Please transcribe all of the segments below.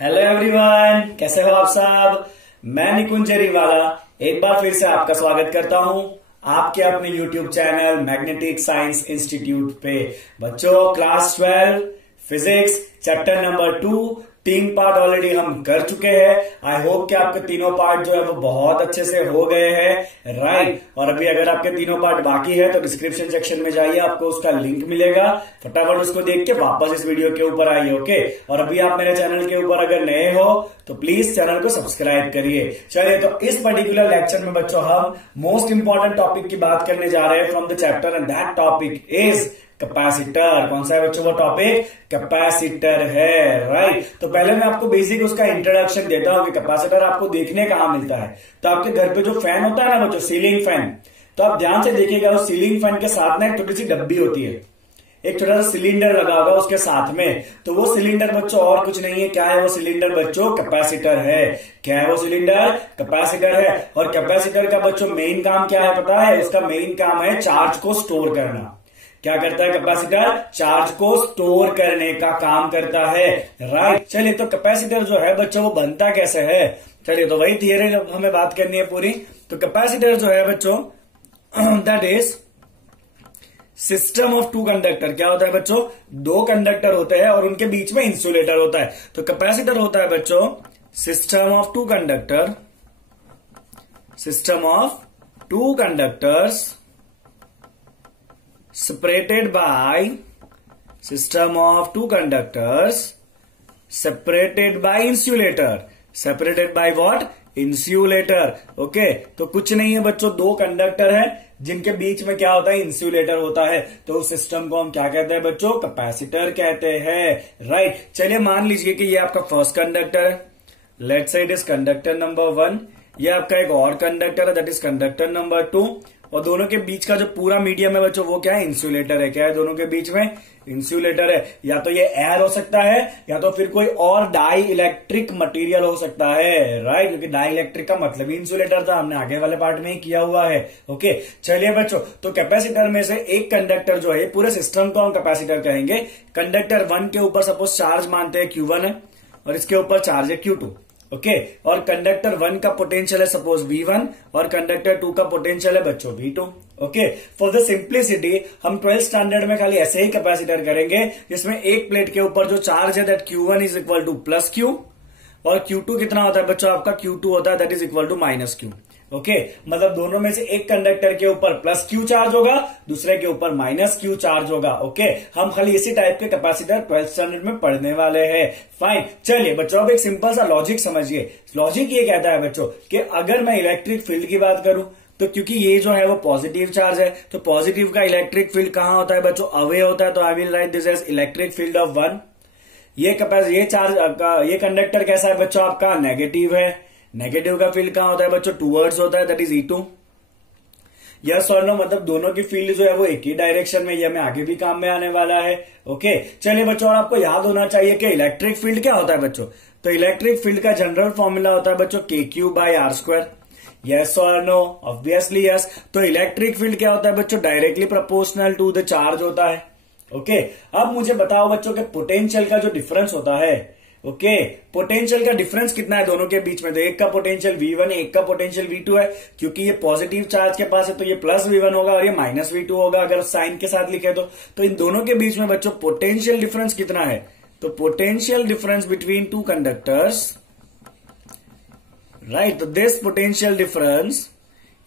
Hello everyone, कैसे हो आप सब। मैं निकुंज जरीवाला एक बार फिर से आपका स्वागत करता हूं आपके अपने YouTube channel magnetic science institute पे। बच्चों, क्लास 12 फिजिक्स चैप्टर नंबर 2 तीन पार्ट ऑलरेडी हम कर चुके हैं। आई होप कि आपके तीनों पार्ट जो है वो बहुत अच्छे से हो गए हैं, राइट। और अभी अगर आपके तीनों पार्ट बाकी है तो डिस्क्रिप्शन सेक्शन में जाइए, आपको उसका लिंक मिलेगा। फटाफट उसको देख के वापस इस वीडियो के ऊपर आइए, ओके। और अभी आप मेरे चैनल के ऊपर अगर नए हो तो प्लीज चैनल को सब्सक्राइब करिए। चलिए, तो इस पर्टिकुलर लेक्चर में बच्चों हम मोस्ट इंपॉर्टेंट टॉपिक की बात करने जा रहे हैं from the chapter, and that topic is capacitor. कौन सा है बच्चों वो टॉपिक? कैपेसिटर है, राइट। तो पहले मैं आपको बेसिक उसका इंट्रोडक्शन देता हूं कि कैपेसिटर आपको देखने कहां मिलता है। तो आपके घर पे जो फैन होता है ना बच्चों, सीलिंग फैन, तो आप ध्यान से देखिएगा उस सीलिंग फैन के साथ ना एक छोटी सी डब्बी होती है, एक छोटा सा सिलेंडर लगा होगा उसके साथ में। तो वो सिलेंडर बच्चों और कुछ नहीं है। क्या है वो सिलेंडर बच्चों? कैपेसिटर है। क्या है वो सिलेंडर? कैपेसिटर है। और कैपेसिटर का बच्चों मेन काम क्या है पता है? उसका मेन काम है चार्ज को स्टोर करना। क्या करता है कैपेसिटर? चार्ज को स्टोर करने का काम करता है, राइट। चलिए, तो कैपेसिटर जो है बच्चों वो बनता कैसे है? चलिए, तो वही थियरी हमें बात करनी है पूरी। तो कैपेसिटर जो है बच्चों that is system of two conductor. क्या होता है बच्चों? दो कंडक्टर होते हैं और उनके बीच में इंसुलेटर होता है। तो कैपेसिटर होता है बच्चों system of two conductor, system of two conductors separated by system of two conductors separated by insulator, separated by what? इंस्यूलेटर, okay. तो कुछ नहीं है बच्चों, दो कंडक्टर है जिनके बीच में क्या होता है? इंस्यूलेटर होता है। तो उस सिस्टम को हम क्या कहते हैं बच्चों? कैपेसिटर कहते हैं, राइट। चलिए, मान लीजिए कि ये आपका फर्स्ट कंडक्टर है, let's say it is conductor number 1। ये आपका एक और कंडक्टर है, दैट इज कंडक्टर नंबर 2। और दोनों के बीच का जो पूरा मीडियम है बच्चों वो क्या है? इंसुलेटर है। क्या है दोनों के बीच में? इंसुलेटर है। या तो ये एयर हो सकता है या तो फिर कोई और डाई इलेक्ट्रिक मटेरियल हो सकता है, राइट। क्योंकि डाई इलेक्ट्रिक का मतलब ही इंसुलेटर था, हमने आगे वाले पार्ट में ही किया हुआ है, ओके। चलिए बच्चों, तो कैपेसिटर में से एक कंडक्टर जो है, पूरे सिस्टम को हम कैपेसिटर कहेंगे। कंडक्टर 1 के ऊपर सपोज चार्ज मानते हैं Q1 है और इसके ऊपर चार्ज है Q2, ओके। और कंडक्टर 1 का पोटेंशियल है सपोज V1 और कंडक्टर 2 का पोटेंशियल है बच्चों V2, okay. For the simplicity हम 12th स्टैंडर्ड में खाली ऐसे ही कैपेसिटर करेंगे जिसमें एक प्लेट के ऊपर जो चार्ज है that Q1 is equal two plus Q और Q2 कितना होता है बच्चों? आपका Q2 होता है that is equal to minus Q, okay. मतलब दोनों में से एक कंडक्टर के ऊपर प्लस Q चार्ज होगा, दूसरे के ऊपर माइनस Q चार्ज होगा, ओके। हम खाली इसी टाइप के कैपेसिटर 12th स्टैंडर्ड में पढ़ने वाले हैं, फाइन। चलिए बच्चों, अब एक सिंपल सा लॉजिक समझिए। लॉजिक ये कहता है बच्चों कि अगर मैं इलेक्ट्रिक फील्ड की बात करूं तो क्योंकि ये जो है वो पॉजिटिव चार्ज है, तो पॉजिटिव का इलेक्ट्रिक फील्ड कहां होता है बच्चों? अवे होता है। तो I will write this as electric field of 1। ये कंडक्टर कैसा है बच्चों? आपका नेगेटिव है। नेगेटिव का फील्ड कहां होता है बच्चों? टूवर्ड्स होता है, दैट इज E2। यस और नो, मतलब दोनों की फील्ड जो है वो एक ही डायरेक्शन में, ये हमें आगे भी काम में आने वाला है, ओके। चलिए बच्चों, और आपको याद होना चाहिए कि इलेक्ट्रिक फील्ड क्या होता है बच्चों? तो इलेक्ट्रिक फील्ड का जनरल फॉर्मूला होता है बच्चों KQ/R²। यस और नो? Obviously yes. तो इलेक्ट्रिक फील्ड क्या होता है बच्चों? Directly proportional to the charge होता है, ओके। अब मुझे बताओ बच्चों के पोटेंशियल का जो डिफरेंस होता है, ओके, पोटेंशियल का डिफरेंस कितना है दोनों के बीच में? तो एक का पोटेंशियल V1 है, एक का पोटेंशियल V2 है। क्योंकि ये पॉजिटिव चार्ज के पास है तो ये प्लस V1 होगा और ये माइनस V2 होगा अगर साइन के साथ लिखे तो इन दोनों के बीच में बच्चों पोटेंशियल डिफरेंस कितना है? तो potential difference between two conductors, right. तो this potential difference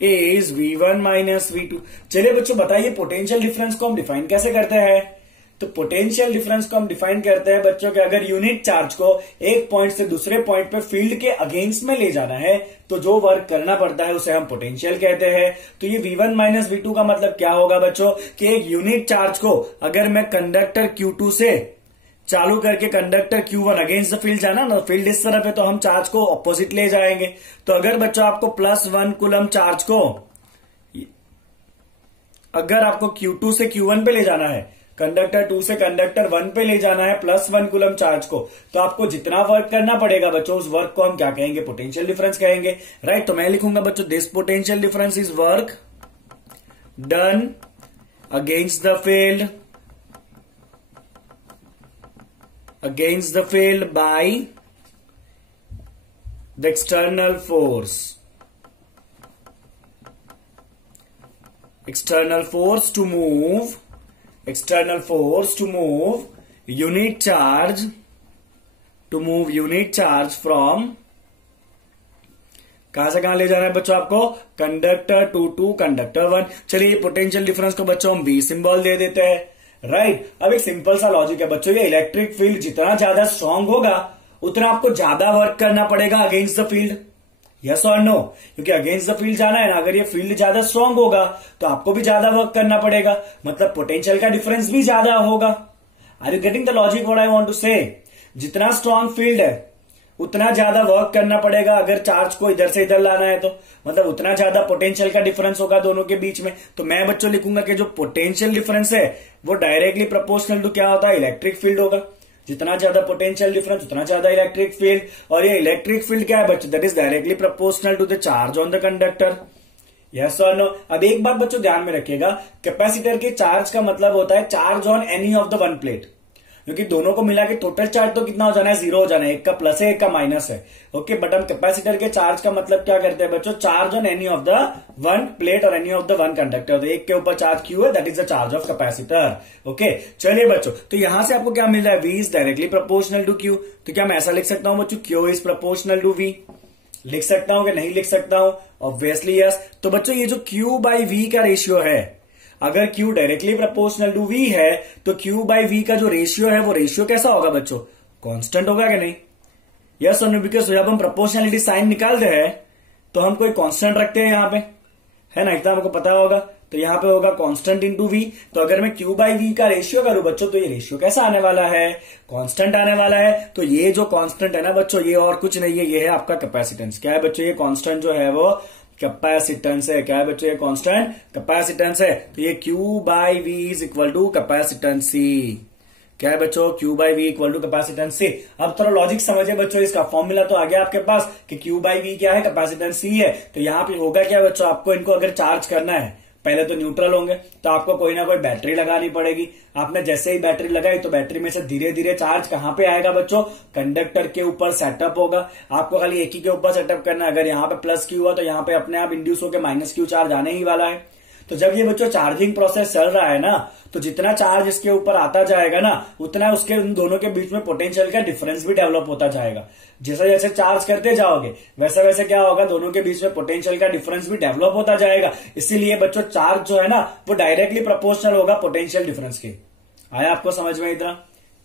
is V1 minus V2। चलिए बच्चों, बताइए पोटेंशियल डिफरेंस को हम डिफाइन कैसे करते हैं? तो पोटेंशियल डिफरेंस को हम डिफाइन करते हैं बच्चों कि अगर यूनिट चार्ज को एक पॉइंट से दूसरे पॉइंट पे फील्ड के अगेंस्ट में ले जाना है तो जो वर्क करना पड़ता है उसे हम पोटेंशियल कहते हैं। तो ये V1 माइनस V2 का मतलब क्या होगा बच्चों? कि एक यूनिट चार्ज को अगर मैं कंडक्टर Q2 से चालू करके conductor Q1 against the field जाना ना, फील्ड इस तरफ है तो हम चार्ज को ऑपोजिट ले जाएंगे। तो अगर बच्चों आपको +1 कूलम चार्ज को अगर आपको Q2 से Q1 पे ले जाना है, कंडक्टर 2 से कंडक्टर 1 पे ले जाना है +1 कूलम चार्ज को, तो आपको जितना वर्क करना पड़ेगा बच्चों उस वर्क को हम क्या कहेंगे? पोटेंशियल डिफरेंस कहेंगे, राइट। तो मैं लिखूंगा बच्चों this potential difference is work done against the field by the external force, external force to move unit charge from कहां से कहां ले जाना है बच्चों आपको, कंडक्टर 2 टू कंडक्टर 1। चलिए पोटेंशियल डिफरेंस को बच्चों हम V सिंबल दे देते हैं, राइट। अब एक सिंपल सा लॉजिक है बच्चों, ये इलेक्ट्रिक फील्ड जितना ज्यादा स्ट्रांग होगा उतना आपको ज्यादा वर्क करना पड़ेगा अगेंस्ट द फील्ड, यस और नो, क्योंकि अगेंस्ट द फील्ड जाना है ना। अगर ये फील्ड ज्यादा स्ट्रांग होगा तो आपको भी ज्यादा वर्क करना पड़ेगा, मतलब पोटेंशियल का डिफरेंस भी ज्यादा होगा। Are you getting the logic what I want to say? जितना स्ट्रांग फील्ड है उतना ज्यादा वर्क करना पड़ेगा अगर चार्ज को इधर से इधर लाना है तो, मतलब उतना ज्यादा पोटेंशियल का डिफरेंस होगा दोनों के बीच में। तो मैं बच्चों लिखूंगा कि जो पोटेंशियल डिफरेंस है वो डायरेक्टली प्रोपोर्शनल टू क्या होता है, इलेक्ट्रिक फील्ड होगा। जितना ज्यादा पोटेंशियल डिफरेंस उतना ज्यादा इलेक्ट्रिक फील्ड, और ये इलेक्ट्रिक फील्ड क्या है बच्चों, that is directly proportional to the charge on the conductor, yes और नो। अब एक बात बच्चों ध्यान में रखिएगा, कैपेसिटर के चार्ज का मतलब होता है charge on any of the one plate, क्योंकि दोनों को मिला के टोटल चार्ज तो कितना हो जाना है, 0 हो जाना है, एक का प्लस है एक का माइनस है, ओके। बट हम कैपेसिटर के चार्ज का मतलब क्या करते हैं बच्चों, charge on any of the one plate और any of the one conductor. तो एक के ऊपर चार्ज क्यू है, that is the charge of capacitor, okay. चलिए बच्चों, तो यहां से आपको क्या मिल रहा है, V is directly proportional to Q। तो क्या मैं ऐसा लिख सकता हूं बच्चों, Q is proportional to V? लिख सकता हूं कि नहीं लिख सकता हूं? Obviously yes. तो बच्चों ये जो Q बाई V का रेशियो है, अगर Q directly proportional to V है तो Q बाई V का जो रेशियो है वो रेशियो कैसा होगा बच्चों, कांस्टेंट होगा कि नहीं, यस और नो। बिकॉज जब हम प्रोपोर्शनलिटी साइन निकालते हैं तो हम कोई कांस्टेंट रखते हैं यहाँ पे, है ना, इतना हमको पता होगा। तो यहाँ पे होगा कांस्टेंट इनटू V। तो अगर मैं Q बाई V का रेशियो करूं बच्चों तो ये रेशियो कैसा आने वाला है, कांस्टेंट आने वाला है। तो ये जो कांस्टेंट है ना बच्चों, ये और कुछ नहीं है, ये है आपका कैपेसिटेंस। क्या है बच्चों, ये कांस्टेंट जो है वो कैपेसिटेंस है। क्या है बच्चों, ये कांस्टेंट कैपेसिटेंस है। तो ये Q by V is equal to capacitance C। क्या है बच्चों, Q by V equal to capacitance C। अब थोड़ा लॉजिक समझिए बच्चों, इसका फॉर्मूला तो आ गया आपके पास कि Q बाई V क्या है, कैपेसिटेंस C है। तो यहाँ पे होगा क्या बच्चों, आपको इनको अगर चार्ज करना है, पहले तो न्यूट्रल होंगे, तो आपको कोई ना कोई बैटरी लगानी पड़ेगी। आपने जैसे ही बैटरी लगाई तो बैटरी में से धीरे धीरे चार्ज कहां पे आएगा बच्चों, कंडक्टर के ऊपर सेटअप होगा। आपको खाली एक ही के ऊपर सेटअप करना है। अगर यहाँ पे प्लस क्यू हुआ तो यहाँ पे अपने आप इंड्यूस होकर माइनस क्यू चार्ज आने ही वाला है। तो जब ये बच्चों चार्जिंग प्रोसेस चल रहा है ना, तो जितना चार्ज इसके ऊपर आता जाएगा ना, उतना उसके उन दोनों के बीच में पोटेंशियल का डिफरेंस भी डेवलप होता जाएगा। जैसे जैसे चार्ज करते जाओगे वैसे वैसे क्या होगा, दोनों के बीच में पोटेंशियल का डिफरेंस भी डेवलप होता जाएगा। इसीलिए बच्चों चार्ज जो है ना वो डायरेक्टली प्रोपोर्शनल होगा पोटेंशियल डिफरेंस के। आया आपको समझ में, इतना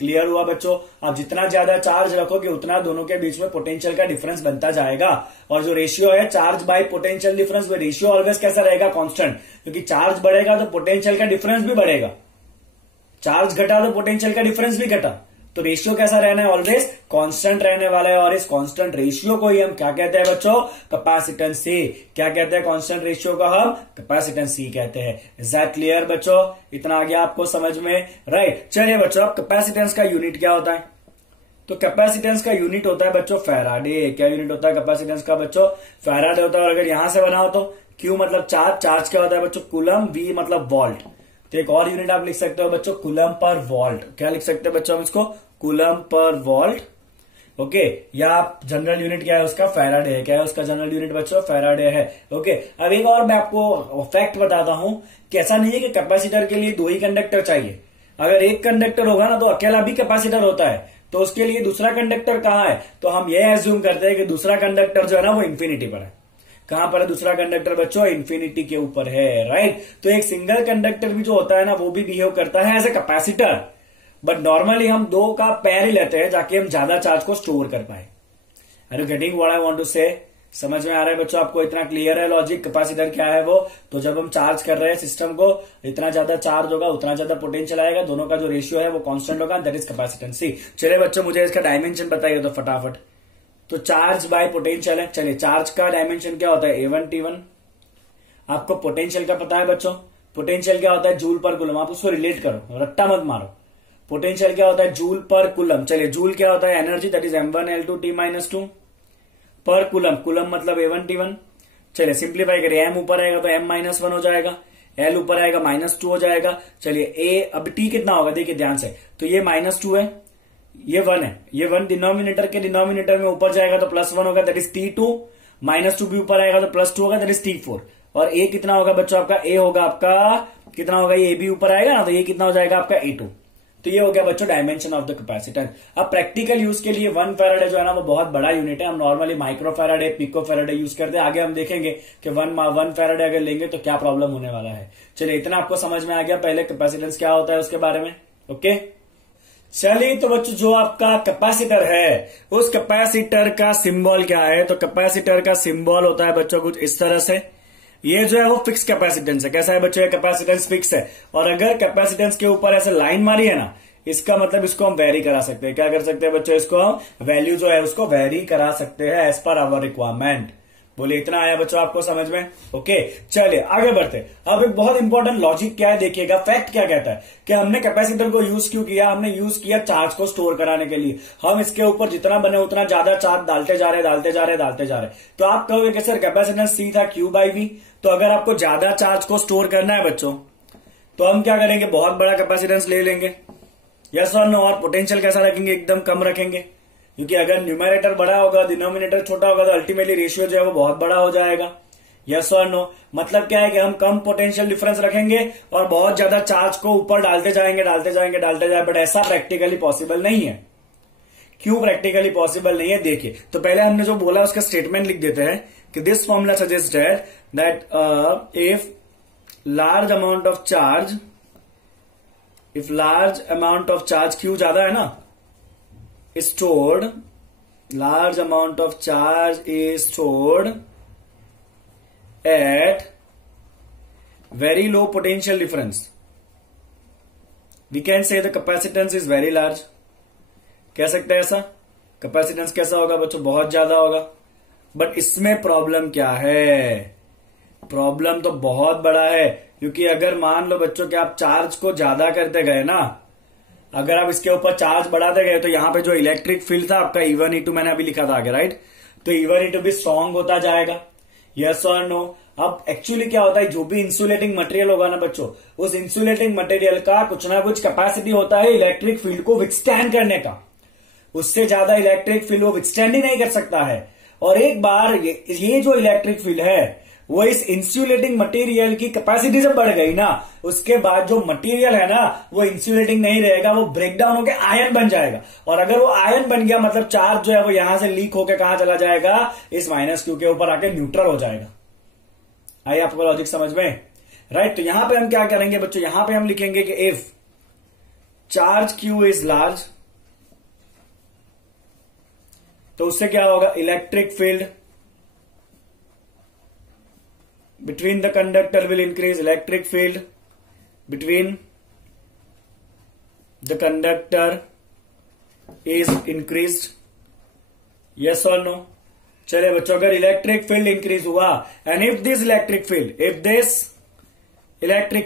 क्लियर हुआ बच्चों? आप जितना ज्यादा चार्ज रखोगे उतना दोनों के बीच में पोटेंशियल का डिफरेंस बनता जाएगा। और जो रेशियो है चार्ज बाय पोटेंशियल डिफरेंस, वो रेशियो ऑलवेज कैसा रहेगा, कांस्टेंट। क्योंकि चार्ज बढ़ेगा तो पोटेंशियल का डिफरेंस भी बढ़ेगा, चार्ज घटा तो पोटेंशियल का डिफरेंस भी घटा। तो रेशियो कैसा रहना है, ऑलवेज कांस्टेंट रहने वाला है। और इस कांस्टेंट रेशियो को ही हम क्या कहते हैं बच्चों, कैपेसिटेंस C। क्या कहते हैं कांस्टेंट रेशियो को हम, कैपेसिटेंस C कहते हैं। इज दैट क्लियर बच्चों? इतना आ गया आपको समझ में, राइट। चलिए बच्चों, अब कैपेसिटेंस का यूनिट क्या होता है? तो कैपेसिटेंस का यूनिट होता है बच्चों फैराडे। क्या यूनिट होता है कैपेसिटेंस का बच्चों? फैराडे होता है। और अगर यहां से बनाओ तो Q मतलब चार्ज, चार्ज क्या होता है बच्चों, कूलम, V मतलब वोल्ट। तो एक और यूनिट आप लिख सकते हो बच्चों, कूलम पर वोल्ट। क्या लिख सकते हैं बच्चों हम इसको, कूलम पर वोल्ट, ओके। या आप जनरल यूनिट क्या है उसका, फैराडे है। क्या है उसका जनरल यूनिट बच्चों, फैराडे है, ओके। अब एक और मैं आपको फैक्ट बताता हूं कि ऐसा नहीं है कि कैपेसिटर के लिए 2 ही कंडक्टर चाहिए। अगर एक कंडक्टर होगा ना तो अकेला भी कैपेसिटर होता है, तो उसके लिए दूसरा कंडक्टर कहाँ है, तो हम ये एज्यूम करते हैं कि दूसरा कंडक्टर जो है ना वो इंफिनिटी पर है। कहां पर है दूसरा कंडक्टर बच्चों, इंफिनिटी के ऊपर है, राइट। तो एक सिंगल कंडक्टर भी जो होता है ना वो भी बिहेव करता है as a capacitor, but normally हम 2 का पैर ही लेते हैं ताकि हम ज्यादा चार्ज को स्टोर कर पाए। Are you getting what I want to say? समझ में आ रहा है बच्चों आपको? इतना क्लियर है लॉजिक, कैपेसिटर क्या है वो? तो जब हम चार्ज कर रहे हैं सिस्टम को, इतना ज्यादा चार्ज होगा उतना ज्यादा पोटेंशियल आएगा, दोनों का जो रेशियो है वो कांस्टेंट होगा, दैट इज कैपेसिटेंस C। चलिए बच्चों, मुझे इसका डायमेंशन बताइए तो फटाफट। तो चार्ज बाय पोटेंशियल है। चलिए, चार्ज का डायमेंशन क्या होता है, A1 T1। आपको पोटेंशियल का पता है बच्चों, पोटेंशियल क्या होता है, जूल पर कूलम। आप उसको रिलेट करो, रट्टा मत मारो। पोटेंशियल क्या होता है, जूल पर कूलम। चलिए, जूल क्या होता है, एनर्जी, दैट इज M1L2T-2 पर कूलम। कूलम मतलब A1 T1। चलिए सिंप्लीफाई करिए, M ऊपर आएगा तो M-1 हो जाएगा, L ऊपर आएगा -2 हो जाएगा। चलिए A, अब T कितना होगा देखिए ध्यान से, तो ये -2 है, ये 1 है, ये 1 डिनोमिनेटर के डिनोमिनेटर में ऊपर जाएगा तो +1 होगा, दैट इज T2, -2 भी ऊपर आएगा तो +2 होगा, दैट इज T4। और ए कितना होगा बच्चों आपका, ए होगा आपका कितना होगा, ये ए भी ऊपर आएगा ना, तो ये कितना हो जाएगा आपका A2। तो ये हो गया बच्चों डायमेंशन ऑफ द कैपेसिटेंस। अब प्रैक्टिकल यूज के लिए 1 फैराडे जो है ना वो बहुत बड़ा यूनिट है। हम normally microfarad, picofarad use करते हैं। आगे हम देखेंगे कि 1 फैराडे अगर लेंगे तो क्या प्रॉब्लम होने वाला है। चलिए इतना आपको समझ में आ गया पहले कैपेसिटेंस क्या होता है उसके बारे में। ओके चलिए तो बच्चों जो आपका कैपेसिटर है उस कैपेसिटर का सिंबल क्या है। तो कैपेसिटर का सिंबल होता है बच्चों कुछ इस तरह से। ये जो है वो फिक्स कैपेसिटेंस है। कैसा है बच्चों, ये कैपेसिटेंस फिक्स है। और अगर कैपेसिटेंस के ऊपर ऐसे लाइन मारी है ना, इसका मतलब इसको हम वेरी करा सकते हैं। क्या कर सकते हैं बच्चों, इसको हम वैल्यू जो है उसको वेरी करा सकते हैं एज पर आवर रिक्वायरमेंट। बोलिए इतना आया बच्चों आपको समझ में। ओके चलिए आगे बढ़ते। अब एक बहुत इंपॉर्टेंट लॉजिक क्या है देखिएगा, फैक्ट क्या कहता है कि हमने कैपेसिटर को यूज क्यों किया। हमने यूज किया चार्ज को स्टोर कराने के लिए। हम इसके ऊपर जितना बने उतना ज्यादा चार्ज डालते जा रहे। तो आप कहोगे कि सर कैपेसिटेंस C था Q/V। तो अगर आपको ज्यादा चार्ज को स्टोर करना है बच्चों तो हम क्या करेंगे, बहुत बड़ा कैपेसिटेंस ले लेंगे। यस और नो। और पोटेंशियल कैसा रखेंगे, एकदम कम रखेंगे। क्योंकि अगर न्यूमरेटर बड़ा होगा डिनोमिनेटर छोटा होगा तो अल्टीमेटली रेशियो जो है वो बहुत बड़ा हो जाएगा। यस और नो। मतलब क्या है कि हम कम पोटेंशियल डिफरेंस रखेंगे और बहुत ज्यादा चार्ज को ऊपर डालते जाएंगे। बट ऐसा प्रैक्टिकली पॉसिबल नहीं है। क्यों प्रैक्टिकली पॉसिबल नहीं है देखिए। तो पहले हमने जो बोला उसका स्टेटमेंट लिख देते हैं कि this formula suggested that if large amount of charge Q ज्यादा है ना stored, large amount of charge is stored at very low potential difference. We can say the capacitance is very large. कह सकते हैं ऐसा। कैपेसिटेंस कैसा होगा बच्चों, बहुत ज्यादा होगा। बट इसमें प्रॉब्लम क्या है, प्रॉब्लम तो बहुत बड़ा है। क्योंकि अगर मान लो बच्चों कि आप चार्ज को ज्यादा करते गए ना, अगर आप इसके ऊपर चार्ज बढ़ाते गए तो यहां पे जो इलेक्ट्रिक फील्ड था आपका E1 E2 मैंने अभी लिखा था आगे, राइट। तो E1 E2 भी स्ट्रांग होता जाएगा। यस और नो। अब एक्चुअली क्या होता है, जो भी इंसुलेटिंग मटेरियल होगा ना बच्चों, उस इंसुलेटिंग मटेरियल का कुछ ना कुछ कैपेसिटी होता है इलेक्ट्रिक फील्ड को विथस्टैंड करने का। उससे ज्यादा इलेक्ट्रिक फील्ड वो विथस्टैंड ही नहीं कर सकता है। और एक बार ये जो इलेक्ट्रिक फील्ड है वो इस इंसुलेटिंग मटेरियल की कैपेसिटी से बढ़ गई ना, उसके बाद जो मटेरियल है ना वो इंसुलेटिंग नहीं रहेगा, वो ब्रेकडाउन होकर आयन बन जाएगा। और अगर वो आयन बन गया मतलब चार्ज जो है वो यहां से लीक होकर कहां चला जाएगा, इस -Q के ऊपर आके न्यूट्रल हो जाएगा। आइए आपको लॉजिक समझ में, राइट। तो यहां पे हम क्या करेंगे बच्चों, यहां पे हम लिखेंगे कि if charge Q is large, तो उससे क्या होगा, electric field between the conductor will increase. Electric field between the conductor is increased. Yes or no? चलिए बच्चों अगर इलेक्ट्रिक फील्ड इंक्रीज हुआ and if this electric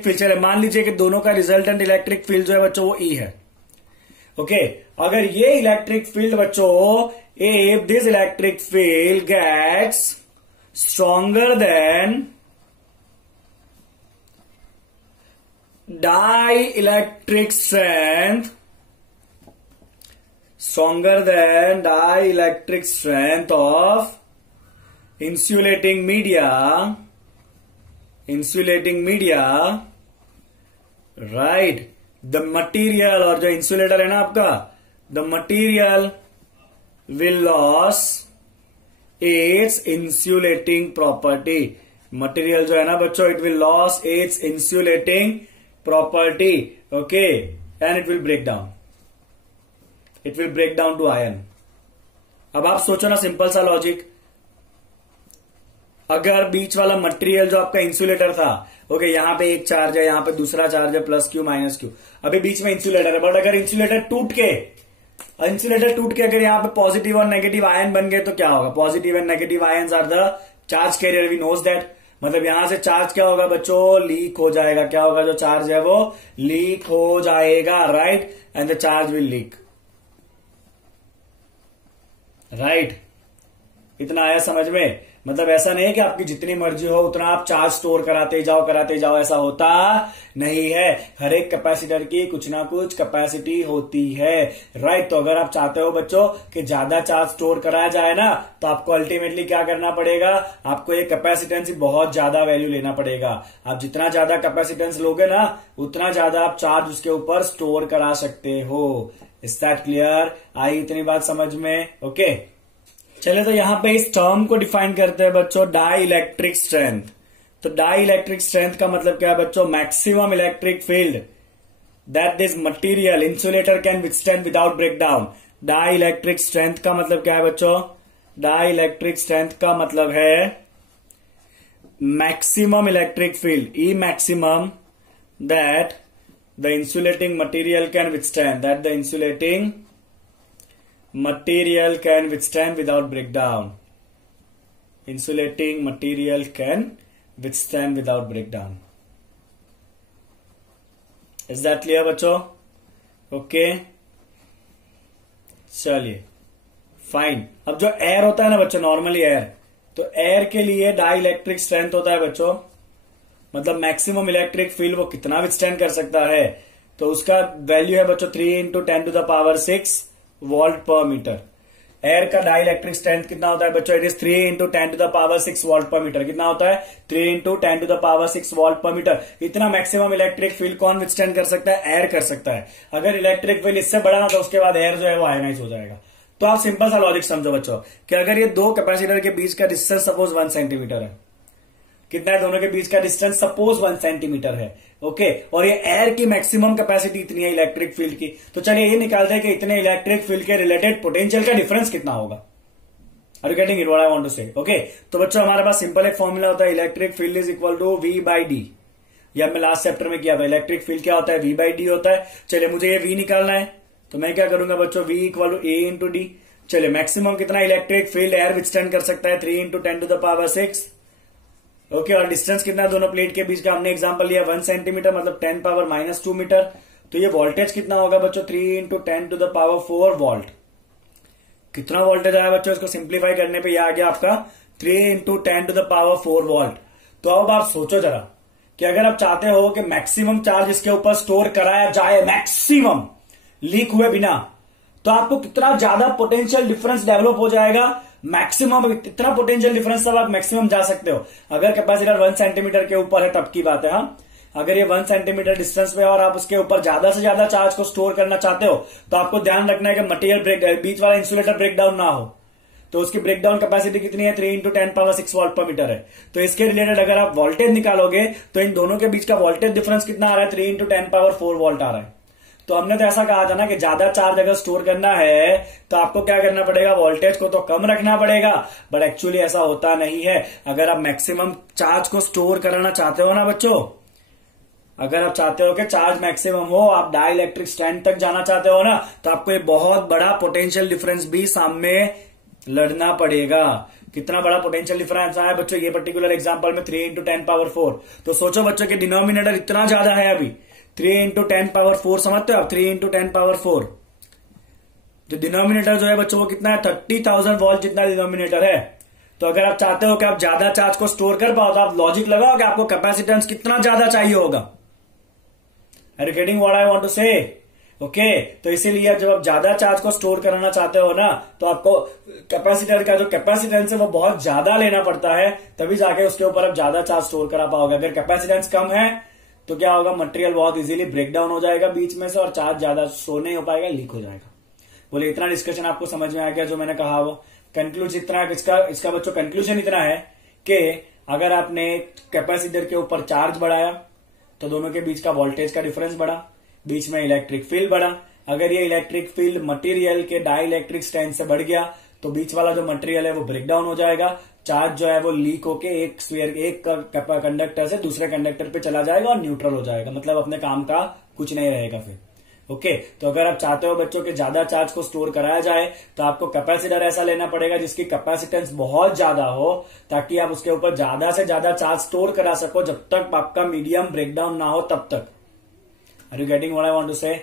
field चले मान लीजिए कि दोनों का रिजल्टेंट इलेक्ट्रिक फील्ड जो है बच्चों वो E है। ओके अगर ये इलेक्ट्रिक फील्ड बच्चों, if this electric field gets stronger than dielectric strength of insulating media, right, the material और जो इंसुलेटर है ना आपका, the material will lose its insulating property. Material जो है ना बच्चों, it will lose its insulating property, okay, and it will break down to iron. अब आप सोचो ना सिंपल सा लॉजिक, अगर बीच वाला मटेरियल जो आपका इंसुलेटर था, ओके, यहां पे एक चार्ज है, यहां पे दूसरा चार्ज है, +Q -Q, अभी बीच में इंसुलेटर है। बट अगर इंसुलेटर टूट के अगर यहां पे पॉजिटिव और नेगेटिव आयन बन गए तो क्या होगा, positive and negative ions are the charge carrier, we knows that. मतलब यहां से चार्ज क्या होगा बच्चों, लीक हो जाएगा। क्या होगा, जो चार्ज है वो लीक हो जाएगा, right, and the charge will leak, right. इतना आया समझ में। मतलब ऐसा नहीं है कि आपकी जितनी मर्जी हो उतना आप चार्ज स्टोर कराते जाओ, ऐसा होता नहीं है। हर एक कैपेसिटर की कुछ ना कुछ कैपेसिटी होती है, राइट। तो अगर आप चाहते हो बच्चों कि ज्यादा चार्ज स्टोर कराया जाए ना, तो आपको अल्टीमेटली क्या करना पड़ेगा, आपको ये कैपेसिटेंस की बहुत ज्यादा वैल्यू लेना पड़ेगा। आप जितना ज्यादा कैपेसिटेंस लोगे ना, उतना ज्यादा आप चार्ज उसके ऊपर स्टोर करा सकते हो। Is that clear? आई इतनी बात समझ में? ओके चलिए, तो यहां पे इस टर्म को डिफाइन करते हैं बच्चों, डाई इलेक्ट्रिक स्ट्रेंथ। तो डाई इलेक्ट्रिक स्ट्रेंथ का मतलब क्या है बच्चों, maximum electric field that this material insulator can withstand without breakdown. Dielectric strength का मतलब क्या है बच्चों, डाई इलेक्ट्रिक स्ट्रेंथ का मतलब है maximum electric field, E maximum, that the insulating material can withstand, that the insulating material can withstand without breakdown. Insulating material can withstand without breakdown. Is that clear बच्चों? Okay चलिए fine. अब जो air होता है ना बच्चों, normally air, तो air के लिए डाई इलेक्ट्रिक स्ट्रेंथ होता है बच्चों, मतलब मैक्सिमम इलेक्ट्रिक फील्ड वो कितना विथस्टैंड कर सकता है, तो उसका वैल्यू है बच्चों 3 × 10⁻⁶ वोल्ट पर मीटर। एयर का डाई इलेक्ट्रिक स्ट्रेंथ कितना होता है बच्चों, इट इज 3 × 10⁻⁶ वोल्ट पर मीटर। कितना होता है, 3 × 10⁻⁶ वोल्ट पर मीटर। इतना मैक्सिमम इलेक्ट्रिक फील्ड कौन विथस्टैंड कर सकता है, एयर कर सकता है। अगर इलेक्ट्रिक फील्ड इससे बढ़ा ना, तो उसके बाद एयर जो है वो आयनाइज हो जाएगा। तो आप सिंपल सा लॉजिक समझो बच्चों कि अगर ये दो कैपेसिटर के बीच का डिस्टेंस सपोज 1 सेंटीमीटर है, कितना है दोनों के बीच का डिस्टेंस, सपोज 1 सेंटीमीटर है, ओके, और ये एयर की मैक्सिमम कैपेसिटी इतनी है इलेक्ट्रिक फील्ड की, तो चलिए ये निकालते हैं कि इतने इलेक्ट्रिक फील्ड के रिलेटेड पोटेंशियल का डिफरेंस कितना होगा। Are you getting it what I want to say? Okay, तो बच्चों हमारे पास सिंपल एक फॉर्मूला होता है, electric field is equal to V/d। ये हमने लास्ट चैप्टर में किया था। इलेक्ट्रिक फील्ड क्या होता है, V/d होता है। चलिए मुझे ये V निकालना है, तो मैं क्या करूंगा बच्चों, V = A × d। चलिए मैक्सिमम कितना इलेक्ट्रिक फील्ड एयर विथस्टैंड कर सकता है, 3 × 10⁻⁶, ओके, और डिस्टेंस कितना दोनों प्लेट के बीच का, हमने एग्जांपल लिया 1 सेंटीमीटर, मतलब 10⁻⁻² मीटर। तो ये वोल्टेज कितना होगा बच्चों, 3 × 10⁴ वोल्ट। कितना वोल्टेज आया बच्चों, इसको सिंप्लीफाई करने पे ये आ गया आपका 3 × 10⁴ वोल्ट। तो अब आप सोचो जरा कि अगर आप चाहते हो कि मैक्सिमम चार्ज इसके ऊपर स्टोर कराया जाए, मैक्सिमम लीक हुए बिना, तो आपको कितना ज्यादा पोटेंशियल डिफरेंस डेवलप हो जाएगा। मैक्सिमम इतना पोटेंशियल डिफरेंस तब आप मैक्सिमम जा सकते हो अगर कैपेसिटर 1 सेंटीमीटर के ऊपर है, तब की बात है। हाँ, अगर ये 1 सेंटीमीटर डिस्टेंस पे और आप उसके ऊपर ज्यादा से ज्यादा चार्ज को स्टोर करना चाहते हो, तो आपको ध्यान रखना है कि मटेरियल बीच वाला इंसुलेटर ब्रेकडाउन ना हो। तो उसकी ब्रेकडाउन कैपेसिटी कितनी है, 3 × 10⁻⁶ वोल्ट पर मीटर है। तो इसके रिलेटेड अगर आप वोल्टेज निकालोगे तो इन दोनों के बीच का वोल्टेज डिफरेंस कितना आ रहा है, 3 × 10⁴ वोल्ट आ रहा है। तो हमने तो ऐसा कहा था ना कि ज्यादा चार्ज अगर स्टोर करना है तो आपको क्या करना पड़ेगा, वोल्टेज को तो कम रखना पड़ेगा, बट एक्चुअली ऐसा होता नहीं है। अगर आप मैक्सिमम चार्ज को स्टोर कराना चाहते हो ना बच्चों, अगर आप चाहते हो कि चार्ज मैक्सिमम हो, आप डाई इलेक्ट्रिक स्ट्रेंथ तक जाना चाहते हो ना, तो आपको ये बहुत बड़ा पोटेंशियल डिफरेंस भी सामने लड़ना पड़ेगा। कितना बड़ा पोटेंशियल डिफरेंस आया बच्चों, ये पर्टिकुलर एग्जांपल में 3 × 10⁴। तो सोचो बच्चों कि डिनोमिनेटर इतना ज्यादा है, अभी 3 × 10⁴ समझते हो आप, 3 × 10⁴। जो डिनोमिनेटर जो है बच्चों वो कितना है, 30,000 वोल्ट जितना डिनोमिनेटर है। तो अगर आप चाहते हो कि आप ज्यादा चार्ज को स्टोर कर पाओ, तो आप लॉजिक लगाओ कि आपको कैपेसिटेंस कितना ज्यादा चाहिए होगा। Are you getting what I want to say? Okay, तो इसीलिए जब आप ज्यादा चार्ज को स्टोर कराना चाहते हो ना, तो आपको कैपेसिटर का जो कैपेसिटेंस है वो बहुत ज्यादा लेना पड़ता है, तभी जाके उसके ऊपर आप ज्यादा चार्ज स्टोर करा पाओगे। अगर कैपेसिटेंस कम है तो क्या होगा, मटेरियल बहुत इजीली ब्रेक डाउन हो जाएगा बीच में से, और चार्ज ज्यादा स्टोर नहीं हो पाएगा, लीक हो जाएगा। बोले इतना डिस्कशन आपको समझ में आ गया जो मैंने कहा वो? कंक्लूजन इतना, इसका बच्चों कंक्लूजन इतना है कि अगर आपने कैपेसिटर के ऊपर चार्ज बढ़ाया तो दोनों के बीच का वोल्टेज का डिफरेंस बढ़ा, बीच में इलेक्ट्रिक फील्ड बढ़ा। अगर ये इलेक्ट्रिक फील्ड मटेरियल के डाई इलेक्ट्रिक स्ट्रेंथ से बढ़ गया तो बीच वाला जो मटेरियल है वो ब्रेक डाउन हो जाएगा, चार्ज जो है वो लीक होके एक कंडक्टर से दूसरे कंडक्टर पे चला जाएगा और न्यूट्रल हो जाएगा, मतलब अपने काम का कुछ नहीं रहेगा फिर। ओके, तो अगर आप चाहते हो बच्चों कि ज्यादा चार्ज को स्टोर कराया जाए तो आपको कैपेसिटर ऐसा लेना पड़ेगा जिसकी कैपेसिटेंस बहुत ज्यादा हो, ताकि आप उसके ऊपर ज्यादा से ज्यादा चार्ज स्टोर करा सको जब तक आपका मीडियम ब्रेकडाउन ना हो तब तक। Are you getting what I want to say?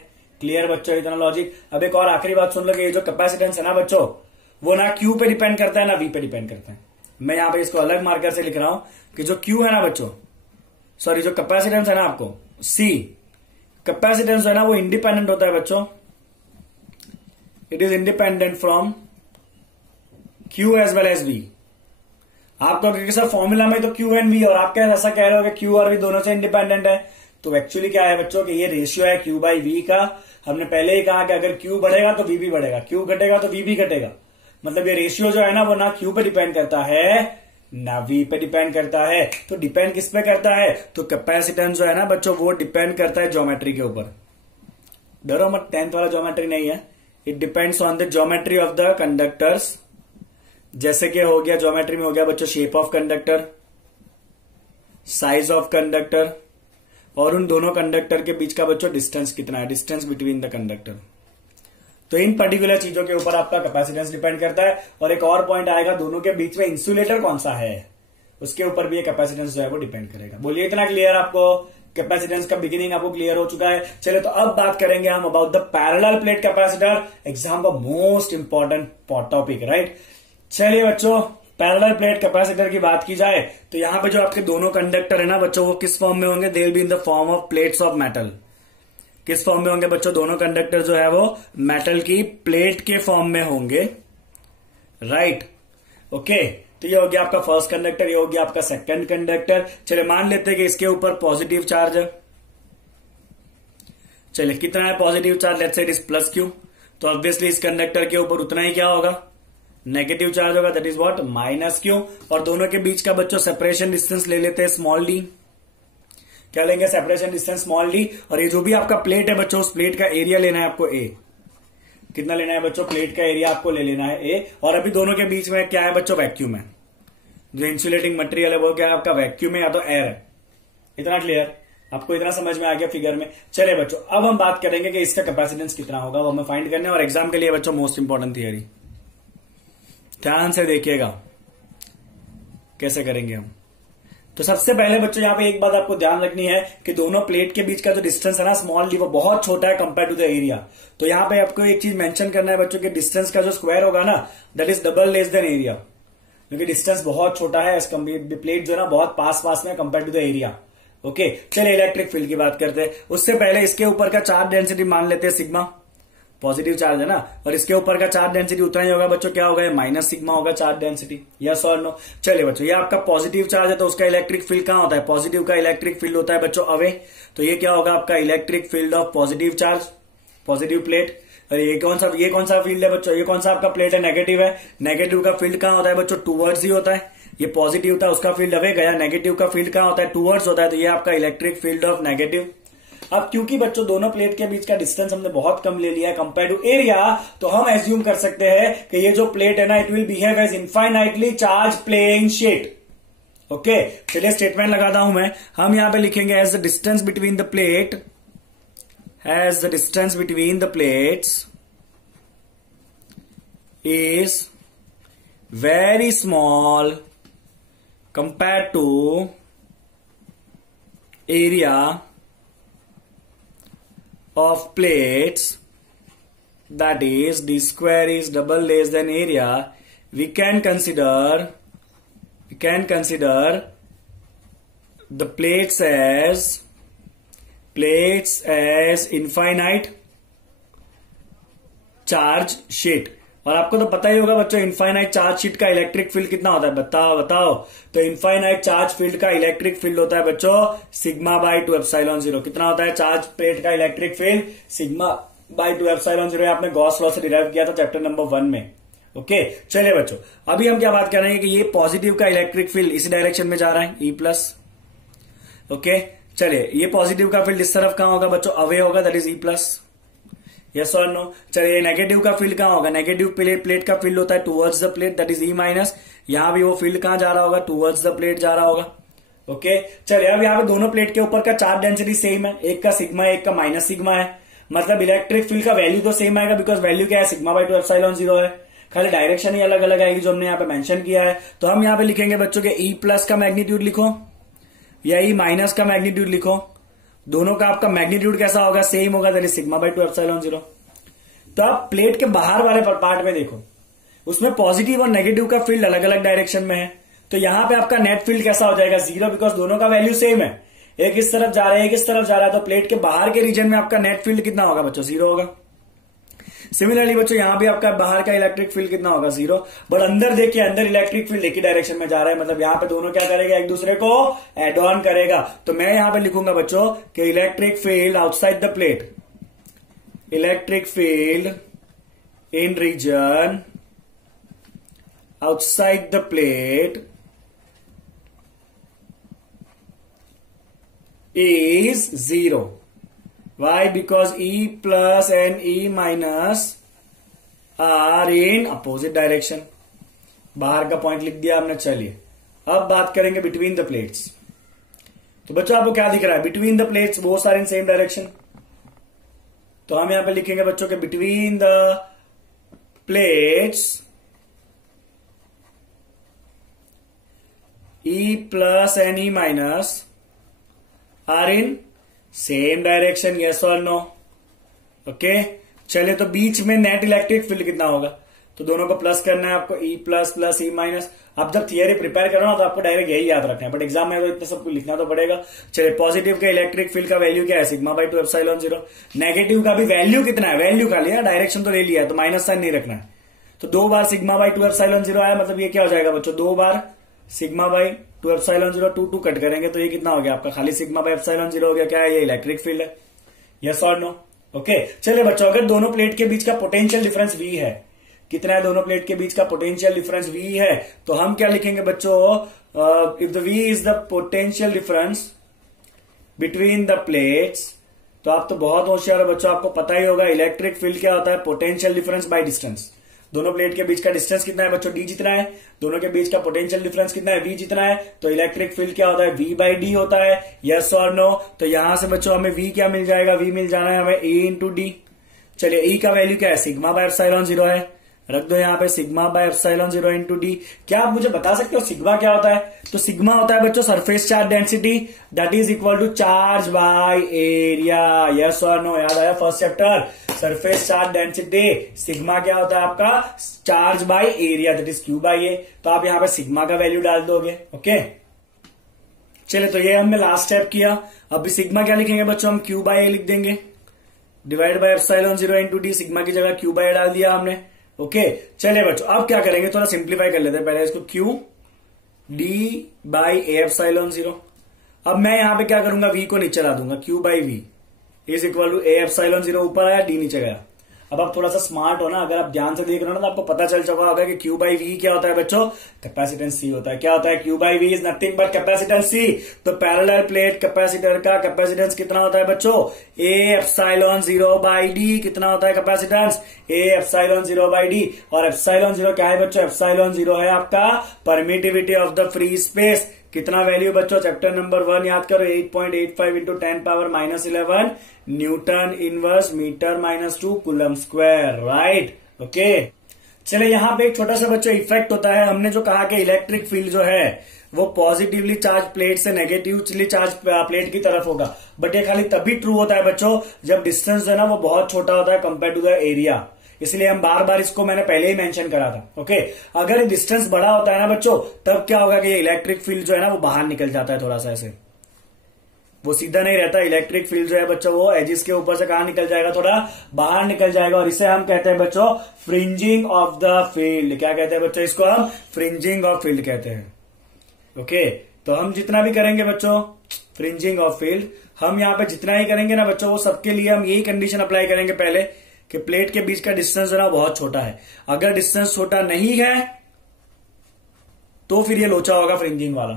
Clear बच्चों इतना लॉजिक? अब एक और आखिरी बात सुन लो कि ये जो कैपेसिटेंस है ना बच्चों, वो ना क्यू पे डिपेंड करता है ना वी पे डिपेंड करता है। मैं यहां पे इसको अलग मार्कर से लिख रहा हूं कि जो Q है ना बच्चों, सॉरी जो कैपेसिटेंस है ना आपको C, कैपेसिटेंस है ना वो इंडिपेंडेंट होता है बच्चों, it is independent from Q as well as V। आप कहोगे सर फॉर्मूला में तो Q एंड V, और आप क्या ऐसा कह रहे हो कि Q और V दोनों से इंडिपेंडेंट है, तो एक्चुअली क्या है बच्चों कि ये रेशियो है Q बाई V का। हमने पहले ही कहा कि अगर Q बढ़ेगा तो V भी बढ़ेगा, Q घटेगा तो V भी घटेगा। मतलब ये रेशियो जो है ना वो ना Q पे डिपेंड करता है ना V पे डिपेंड करता है। तो डिपेंड किस पे करता है, तो कैपेसिटेंस जो है ना बच्चों वो डिपेंड करता है ज्योमेट्री के ऊपर। डरो मत, 10th वाला ज्योमेट्री नहीं है, it depends on the geometry of the conductors. जैसे कि हो गया ज्योमेट्री में हो गया बच्चों shape of conductor, size of conductor, और उन दोनों कंडक्टर के बीच का बच्चों डिस्टेंस कितना है, डिस्टेंस बिटवीन द कंडक्टर। तो इन पर्टिकुलर चीजों के ऊपर आपका कैपेसिटेंस डिपेंड करता है। और एक और पॉइंट आएगा, दोनों के बीच में इंसुलेटर कौन सा है उसके ऊपर भी ये कैपेसिटेंस जो है वो डिपेंड करेगा। बोलिए इतना क्लियर आपको, कैपेसिटेंस का बिगिनिंग आपको क्लियर हो चुका है। चलिए तो अब बात करेंगे हम about the parallel plate capacitor, exam का मोस्ट इंपॉर्टेंट टॉपिक, राइट। चलिए बच्चों, पैरेलल प्लेट कैपेसिटर की बात की जाए तो यहां पे जो आपके दोनों कंडक्टर है ना बच्चों वो किस फॉर्म में होंगे, they will be in the form of plates of metal. किस फॉर्म में होंगे बच्चों, दोनों कंडक्टर जो है वो मेटल की प्लेट के फॉर्म में होंगे, राइट। ओके, तो ये हो गया आपका फर्स्ट कंडक्टर, ये हो गया आपका सेकंड कंडक्टर। चलिए मान लेते हैं कि इसके ऊपर पॉजिटिव चार्ज है। चलिए कितना है positive charge, let's say it is plus Q, तो ऑब्वियसली इस कंडक्टर के ऊपर उतना ही क्या होगा, नेगेटिव चार्ज होगा, that is what minus Q। और दोनों के बीच का बच्चों सेपरेशन डिस्टेंस ले लेते हैं स्मॉल d, क्या लेंगे सेपरेशन डिस्टेंस स्मॉल d। और ये जो भी आपका प्लेट है बच्चों उस प्लेट का एरिया लेना है आपको A। कितना लेना है बच्चों, प्लेट का एरिया आपको ले लेना है A। और अभी दोनों के बीच में क्या है बच्चों, वैक्यूम है। जो इंसुलेटिंग मटेरियल है वो क्या है आपका वैक्यूम है या तो एयर है। इतना क्लियर, आपको इतना समझ में आ गया फिगर में। चलिए बच्चों अब हम बात करेंगे कि इसका कैपेसिटेंस कितना होगा, वो हमें फाइंड करना है। और एग्जाम के लिए बच्चों मोस्ट इंपॉर्टेंट थियरी, ध्यान से देखिएगा कैसे करेंगे हम। तो सबसे पहले बच्चों यहाँ पे एक बात आपको ध्यान रखनी है कि दोनों प्लेट के बीच का जो डिस्टेंस है ना स्मॉल डी वो बहुत छोटा है कंपेयर टू द एरिया। तो यहाँ पे आपको एक चीज मेंशन करना है बच्चों कि डिस्टेंस का जो स्क्वायर होगा ना that is double less than area, क्योंकि डिस्टेंस बहुत छोटा है, प्लेट जो है ना बहुत पास पास में compare to the area. Okay, चलिए इलेक्ट्रिक फील्ड की बात करते हैं। उससे पहले इसके ऊपर का चार्ज डेंसिटी मान लेते हैं सिग्मा, पॉजिटिव चार्ज है ना, और इसके ऊपर का चार्ज डेंसिटी उतना ही होगा बच्चों, क्या होगा माइनस सिग्मा होगा चार्ज डेंसिटी, यस और नो। चलिए बच्चों ये आपका पॉजिटिव चार्ज है तो उसका इलेक्ट्रिक फील्ड कहां होता है, पॉजिटिव का इलेक्ट्रिक फील्ड होता है बच्चों अवे। तो ये क्या होगा आपका electric field of positive charge, positive plate. और ये कौन सा फील्ड है बच्चों, ये कौन सा आपका प्लेट है, नेगेटिव है। नेगेटिव का फील्ड कहां होता है बच्चों, टूवर्ड्स ही होता है। ये पॉजिटिव था उसका फील्ड अवे गया, नेगेटिव का फील्ड कहां होता है, टूवर्ड्स होता है। तो ये आपका इलेक्ट्रिक फील्ड ऑफ नेगेटिव। अब क्योंकि बच्चों दोनों प्लेट के बीच का डिस्टेंस हमने बहुत कम ले लिया है कंपेयर टू एरिया, तो हम एज्यूम कर सकते हैं कि ये जो प्लेट है ना it will behave as infinitely charge playing sheet. Okay, चलिए स्टेटमेंट लगाता हूं मैं। हम यहां पे लिखेंगे as the distance between the plate, as the distance between the plates is very small compared to area of plates, that is d square is double less than area, we can consider the plates as infinite charge sheet। और आपको तो पता ही होगा बच्चों infinite charge sheet का electric field कितना होता है, बताओ। तो इनफाइनाइट चार्ज फील्ड का इलेक्ट्रिक फील्ड होता है बच्चों सिग्मा बाई 2 एप्सिलॉन 0। कितना होता है चार्ज प्लेट का electric field, sigma by 2 epsilon 0। आपने गॉस लॉ से डिराइव किया था चैप्टर नंबर 1 में। ओके, चलिए बच्चों अभी हम क्या बात कर रहे हैं कि ये पॉजिटिव का इलेक्ट्रिक फील्ड इस डायरेक्शन में जा रहा है E प्लस। ओके, चलिए ये पॉजिटिव का फील्ड इस तरफ कहां होगा बच्चों, अवे होगा, that is E plus, yes और नो। चलिए नेगेटिव का फील्ड कहां होगा, नेगेटिव प्लेट का फील्ड होता है towards the plate, that is E minus. यहां भी वो फील्ड कहां जा रहा होगा, टुवर्ड्स द प्लेट जा रहा होगा। ओके, चलिए अब यहां पे दोनों प्लेट के ऊपर का चार्ज डेंसिटी सेम है, एक का सिग्मा है एक का माइनस सिग्मा है। मतलब इलेक्ट्रिक फील्ड का वैल्यू तो सेम आएगा बिकॉज वैल्यू क्या है, सिग्मा बाई 2 एप्सिलॉन 0 है, खाली डायरेक्शन ही अलग अलग आएगी जो हमने यहाँ पे मेंशन किया है। तो हम यहाँ पे लिखेंगे बच्चों के E प्लस का मैग्नीट्यूड लिखो या E माइनस का मैग्नीट्यूड लिखो, दोनों का आपका मैग्नीट्यूड कैसा होगा, सेम होगा, that is sigma by 2 epsilon 0। तो आप प्लेट के बाहर वाले पार्ट में देखो, उसमें पॉजिटिव और नेगेटिव का फील्ड अलग अलग डायरेक्शन में है। तो यहां पे आपका नेट फील्ड कैसा हो जाएगा, 0, बिकॉज दोनों का वैल्यू सेम है, एक इस तरफ जा रहा है एक इस तरफ जा रहा है, तो प्लेट के बाहर के रीजन में आपका नेट फील्ड कितना होगा बच्चों, 0 होगा। सिमिलरली बच्चों यहां भी आपका बाहर का इलेक्ट्रिक फील्ड कितना होगा, 0, बट अंदर देखिए अंदर इलेक्ट्रिक फील्ड एक ही डायरेक्शन में जा रहा है, मतलब यहां पे दोनों क्या करेगा, एक दूसरे को एड ऑन करेगा। तो मैं यहां पे लिखूंगा बच्चों कि electric field outside the plate, electric field in region outside the plate is 0. Why? Because E plus and E minus are in opposite direction. बाहर का पॉइंट लिख दिया हमने। चलिए अब बात करेंगे बिटवीन द प्लेट्स। तो बच्चों आपको क्या दिख रहा है, between the plates both are in same direction. तो हम यहां पे लिखेंगे बच्चों के between the plates E plus and E minus are in same direction, yes और नो। ओके चलिए, तो बीच में नेट इलेक्ट्रिक फील्ड कितना होगा, तो दोनों को प्लस करना है आपको, E plus plus E minus. आप जब थियरी प्रिपेयर करो ना तो आपको डायरेक्ट यही याद रखना है, बट एग्जाम में तो इतना सब कुछ लिखना तो पड़ेगा। चलिए पॉजिटिव का इलेक्ट्रिक फील्ड का वैल्यू क्या है, सिग्मा बाई 2 एप्सिलॉन 0। नेगेटिव का भी वैल्यू कितना है, वैल्यू का लिया, डायरेक्शन तो ले लिया है, तो माइनस साइन नहीं रखना है। तो 2 बार सिग्मा बाई 2 एप्सिलॉन 0 आया, मतलब ये क्या हो जाएगा बच्चों, 2 बार सिग्मा बाई 2 एप्सिलॉन 0, 2 2 कट करेंगे तो ये कितना हो गया आपका, खाली सिग्मा बाई एप्सिलॉन 0 हो गया। क्या है ये, इलेक्ट्रिक फील्ड है, यस और नो। ओके चलिए बच्चों, अगर दोनों प्लेट के बीच का पोटेंशियल डिफरेंस V है, कितना है दोनों प्लेट के बीच का पोटेंशियल डिफरेंस V है, तो हम क्या लिखेंगे बच्चों, if the V is the potential difference between the plates, तो आप तो बहुत होशियार हो बच्चों, आपको पता ही होगा इलेक्ट्रिक फील्ड क्या होता है, पोटेंशियल डिफरेंस बाय डिस्टेंस। दोनों प्लेट के बीच का डिस्टेंस कितना है बच्चों, D जितना है, दोनों के बीच का पोटेंशियल डिफरेंस कितना है, V जितना है, तो इलेक्ट्रिक फील्ड क्या होता है, V बाई D होता है, यस और नो। तो यहां से बच्चों हमें V क्या मिल जाएगा, V मिल जाना है हमें E इंटू डी। चलिए E का वैल्यू क्या है, सिग्मा बाय एप्सिलॉन 0 है, रख दो यहाँ पे sigma by epsilon 0 into D. क्या आप मुझे बता सकते हो सिग्मा क्या होता है, तो सिग्मा होता है बच्चों surface charge density, that is equal to charge by area, yes और नो। याद आया first chapter, surface charge density, sigma क्या होता है आपका, charge by area, that is Q by A. तो आप यहाँ पे सिग्मा का वैल्यू डाल दोगे। ओके चलिए, तो ये हमने लास्ट स्टेप किया। अभी सिग्मा क्या लिखेंगे बच्चों, हम क्यू बाय ए लिख देंगे, divide by epsilon 0 into D, sigma की जगह क्यू बाय ए डाल दिया हमने। ओके चलिए बच्चों, अब क्या करेंगे, थोड़ा सिंप्लीफाई कर लेते हैं पहले इसको, Q D by A epsilon 0। अब मैं यहां पे क्या करूंगा, V को नीचे ला दूंगा, Q by V is equal to A epsilon 0 ऊपर आया, डी नीचे गया। अब आप थोड़ा सा स्मार्ट हो ना, अगर आप ध्यान से देख रहे हो ना तो आपको पता चल चुका होगा कि क्यू बाई वी क्या होता है बच्चों, कैपेसिटेंस सी होता है। क्या होता है, Q by V is nothing but capacitance C. तो पैरेलल प्लेट कैपेसिटर का कैपेसिटेंस कितना होता है बच्चों, ए एप्सिलॉन 0 बाई डी। कितना होता है capacitance, A epsilon 0 by D. और एप्सिलॉन 0 क्या है बच्चों, एप्सिलॉन 0 है आपका permittivity of the free space. कितना वैल्यू बच्चों, चैप्टर नंबर 1 याद करो, 8.85 into 10 power minus 11 newton inverse metre minus 2 coulomb square, right. Okay चले, यहां पे एक छोटा सा बच्चों इफेक्ट होता है। हमने जो कहा कि इलेक्ट्रिक फील्ड जो है वो पॉजिटिवली चार्ज प्लेट से नेगेटिवली चार्ज प्लेट की तरफ होगा, बट ये खाली तभी ट्रू होता है बच्चों जब डिस्टेंस है ना वो बहुत छोटा होता है कंपेयर टू द एरिया। इसलिए हम बार बार इसको मैंने पहले ही मेंशन करा था। ओके अगर डिस्टेंस बड़ा होता है ना बच्चों, तब क्या होगा कि ये इलेक्ट्रिक फील्ड जो है ना वो बाहर निकल जाता है, थोड़ा सा ऐसे, वो सीधा नहीं रहता। इलेक्ट्रिक फील्ड जो है बच्चों वो एजिस के ऊपर से कहां निकल जाएगा, थोड़ा बाहर निकल जाएगा, और इसे हम कहते हैं बच्चों फ्रिंजिंग ऑफ द फील्ड। क्या कहते हैं बच्चों, इसको हम फ्रिंजिंग ऑफ फील्ड कहते हैं। ओके तो हम जितना भी करेंगे बच्चों फ्रिंजिंग ऑफ फील्ड, हम यहां पे जितना ही करेंगे ना बच्चों, वो सबके लिए हम यही कंडीशन अप्लाई करेंगे पहले कि प्लेट के बीच का डिस्टेंस ना बहुत छोटा है। अगर डिस्टेंस छोटा नहीं है तो फिर ये लोचा होगा फ्रिंजिंग वाला।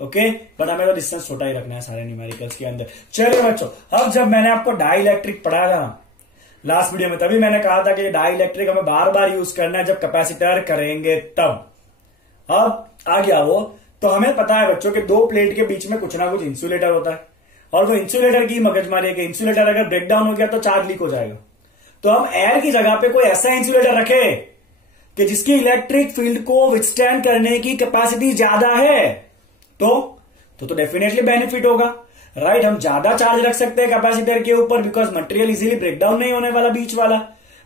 ओके बट हमें तो डिस्टेंस छोटा ही रखना है सारे न्यूमेरिकल्स के अंदर। चलिए बच्चों, अब जब मैंने आपको डाई इलेक्ट्रिक पढ़ाया था लास्ट वीडियो में, तभी मैंने कहा था कि डाई इलेक्ट्रिक हमें बार बार यूज करना है जब कैपेसिटर करेंगे तब। अब आ गया वो, तो हमें पता है बच्चों कि दो प्लेट के बीच में कुछ ना कुछ इंसुलेटर होता है, और वो इंसुलेटर की मगजमारी है कि इंसुलेटर अगर ब्रेक डाउन हो गया तो चार्ज लीक हो जाएगा। तो हम एयर की जगह पे कोई ऐसा इंसुलेटर रखे कि जिसकी इलेक्ट्रिक फील्ड को विथस्टैंड करने की कैपेसिटी ज्यादा है, तो डेफिनेटली बेनिफिट होगा, राइट। हम ज्यादा चार्ज रख सकते हैं कैपेसिटर के ऊपर because material easily break down नहीं होने वाला बीच वाला,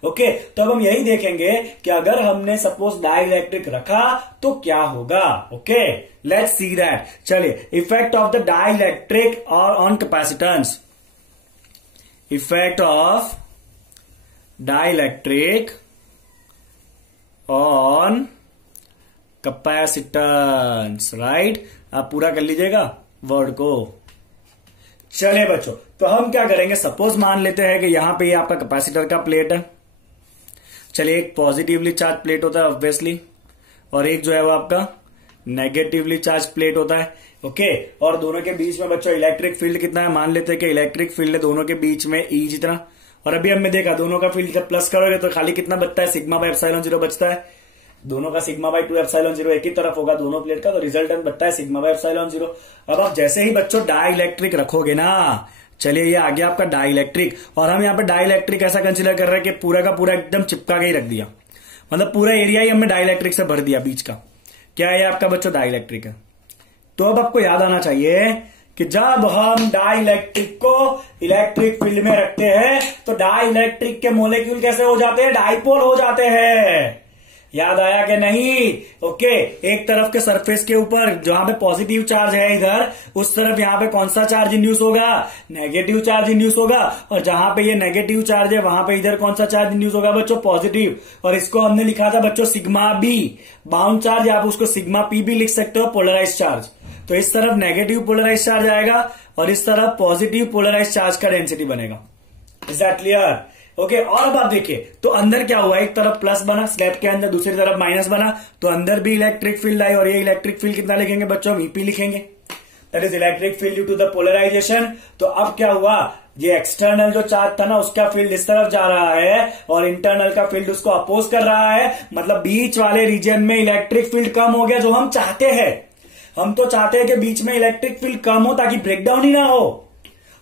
ओके, तो अब हम यही देखेंगे कि अगर हमने सपोज डाई इलेक्ट्रिक रखा तो क्या होगा। Okay, let's see that. चलिए, effect of the dielectric और on capacitance. Effect of dielectric on capacitance, right. आप पूरा कर लीजिएगा वर्ड को। चलिए बच्चों, तो हम क्या करेंगे, सपोज मान लेते हैं कि यहां पे ये आपका कैपेसिटर का प्लेट है। चलिए, एक पॉजिटिवली चार्ज प्लेट होता है ऑब्वियसली, और एक जो है वो आपका नेगेटिवली चार्ज प्लेट होता है। ओके, और दोनों के बीच में बच्चों इलेक्ट्रिक फील्ड कितना है, मान लेते हैं कि इलेक्ट्रिक फील्ड है दोनों के बीच में ई जितना। और अभी हमने देखा दोनों का फील्ड जब प्लस करोगे तो खाली कितना बचता है, सिग्मा बाय एप्सिलॉन जीरो बचता है। दोनों का सिग्मा बाय 2 एप्सिलॉन जीरो एक ही तरफ होगा दोनों प्लेट का, तो रिजल्टेंट बनता है सिग्मा बाय एप्सिलॉन जीरो। अब आप जैसे ही बच्चों डाई इलेक्ट्रिक रखोगे ना, चलिए ये आ गया आपका डाई इलेक्ट्रिक, और हम यहाँ पे डाई इलेक्ट्रिक ऐसा कंसिडर कर रहे हैं कि पूरा का पूरा एकदम चिपका के ही रख दिया, मतलब पूरा एरिया ही हमने डाई इलेक्ट्रिक से भर दिया बीच का। क्या है आपका बच्चों, डाई इलेक्ट्रिक है। तो अब आपको याद आना चाहिए कि जब हम डाई इलेक्ट्रिक को इलेक्ट्रिक फील्ड में रखते हैं तो डाई इलेक्ट्रिक के मोलेक्यूल कैसे हो जाते हैं, डाइपोल हो जाते हैं। याद आया कि नहीं। ओके, एक तरफ के सरफेस के ऊपर जहां पे पॉजिटिव चार्ज है इधर, उस तरफ यहां पे कौन सा चार्ज इंड्यूस होगा, नेगेटिव चार्ज इंड्यूस होगा। और जहां पे ये नेगेटिव चार्ज है वहां पे इधर कौन सा चार्ज इंड्यूस होगा बच्चों, पॉजिटिव। और इसको हमने लिखा था बच्चों सिग्मा बी, बाउंड चार्ज, आप उसको सिग्मा पी भी लिख सकते हो, पोलराइज चार्ज। तो इस तरफ नेगेटिव पोलराइज चार्ज आएगा और इस तरफ पॉजिटिव पोलराइज चार्ज का डेंसिटी बनेगा। Is that clear. ओके, और अब आप देखिए तो अंदर क्या हुआ, एक तरफ प्लस बना स्लैब के अंदर, दूसरी तरफ माइनस बना, तो अंदर भी इलेक्ट्रिक फील्ड आई। और ये इलेक्ट्रिक फील्ड कितना लिखेंगे बच्चों, हम ईपी लिखेंगे, that is electric field due to the polarization. तो अब क्या हुआ, ये एक्सटर्नल जो चार्ज था ना उसका फील्ड इस तरफ जा रहा है और इंटरनल का फील्ड उसको अपोज कर रहा है, मतलब बीच वाले रीजन में इलेक्ट्रिक फील्ड कम हो गया, जो हम चाहते हैं। हम तो चाहते हैं कि बीच में इलेक्ट्रिक फील्ड कम हो ताकि ब्रेकडाउन ही ना हो।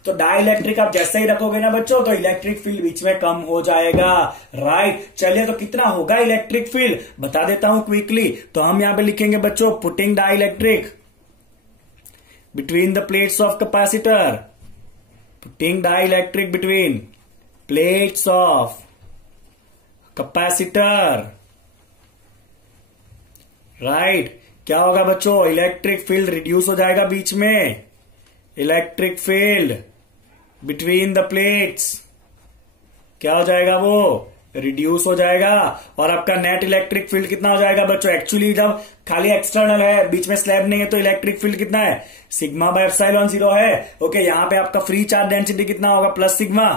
तो डाई इलेक्ट्रिक आप जैसे ही रखोगे ना बच्चों तो इलेक्ट्रिक फील्ड बीच में कम हो जाएगा, राइट। चलिए, तो कितना होगा इलेक्ट्रिक फील्ड बता देता हूं क्विकली। तो हम यहां पे लिखेंगे बच्चों, putting dielectric between the plates of capacitor, putting dielectric between plates of capacitor, right. क्या होगा बच्चों, इलेक्ट्रिक फील्ड रिड्यूस हो जाएगा बीच में, electric field between the plates क्या हो जाएगा, वो रिड्यूस हो जाएगा। और आपका नेट इलेक्ट्रिक फील्ड कितना हो जाएगा बच्चों, एक्चुअली जब खाली एक्सटर्नल है बीच में स्लैब नहीं है तो इलेक्ट्रिक फील्ड कितना है, सिग्मा बाय एप्सिलॉन जीरो है। ओके, यहां पे आपका फ्री चार्ज डेंसिटी कितना होगा, प्लस सिग्मा,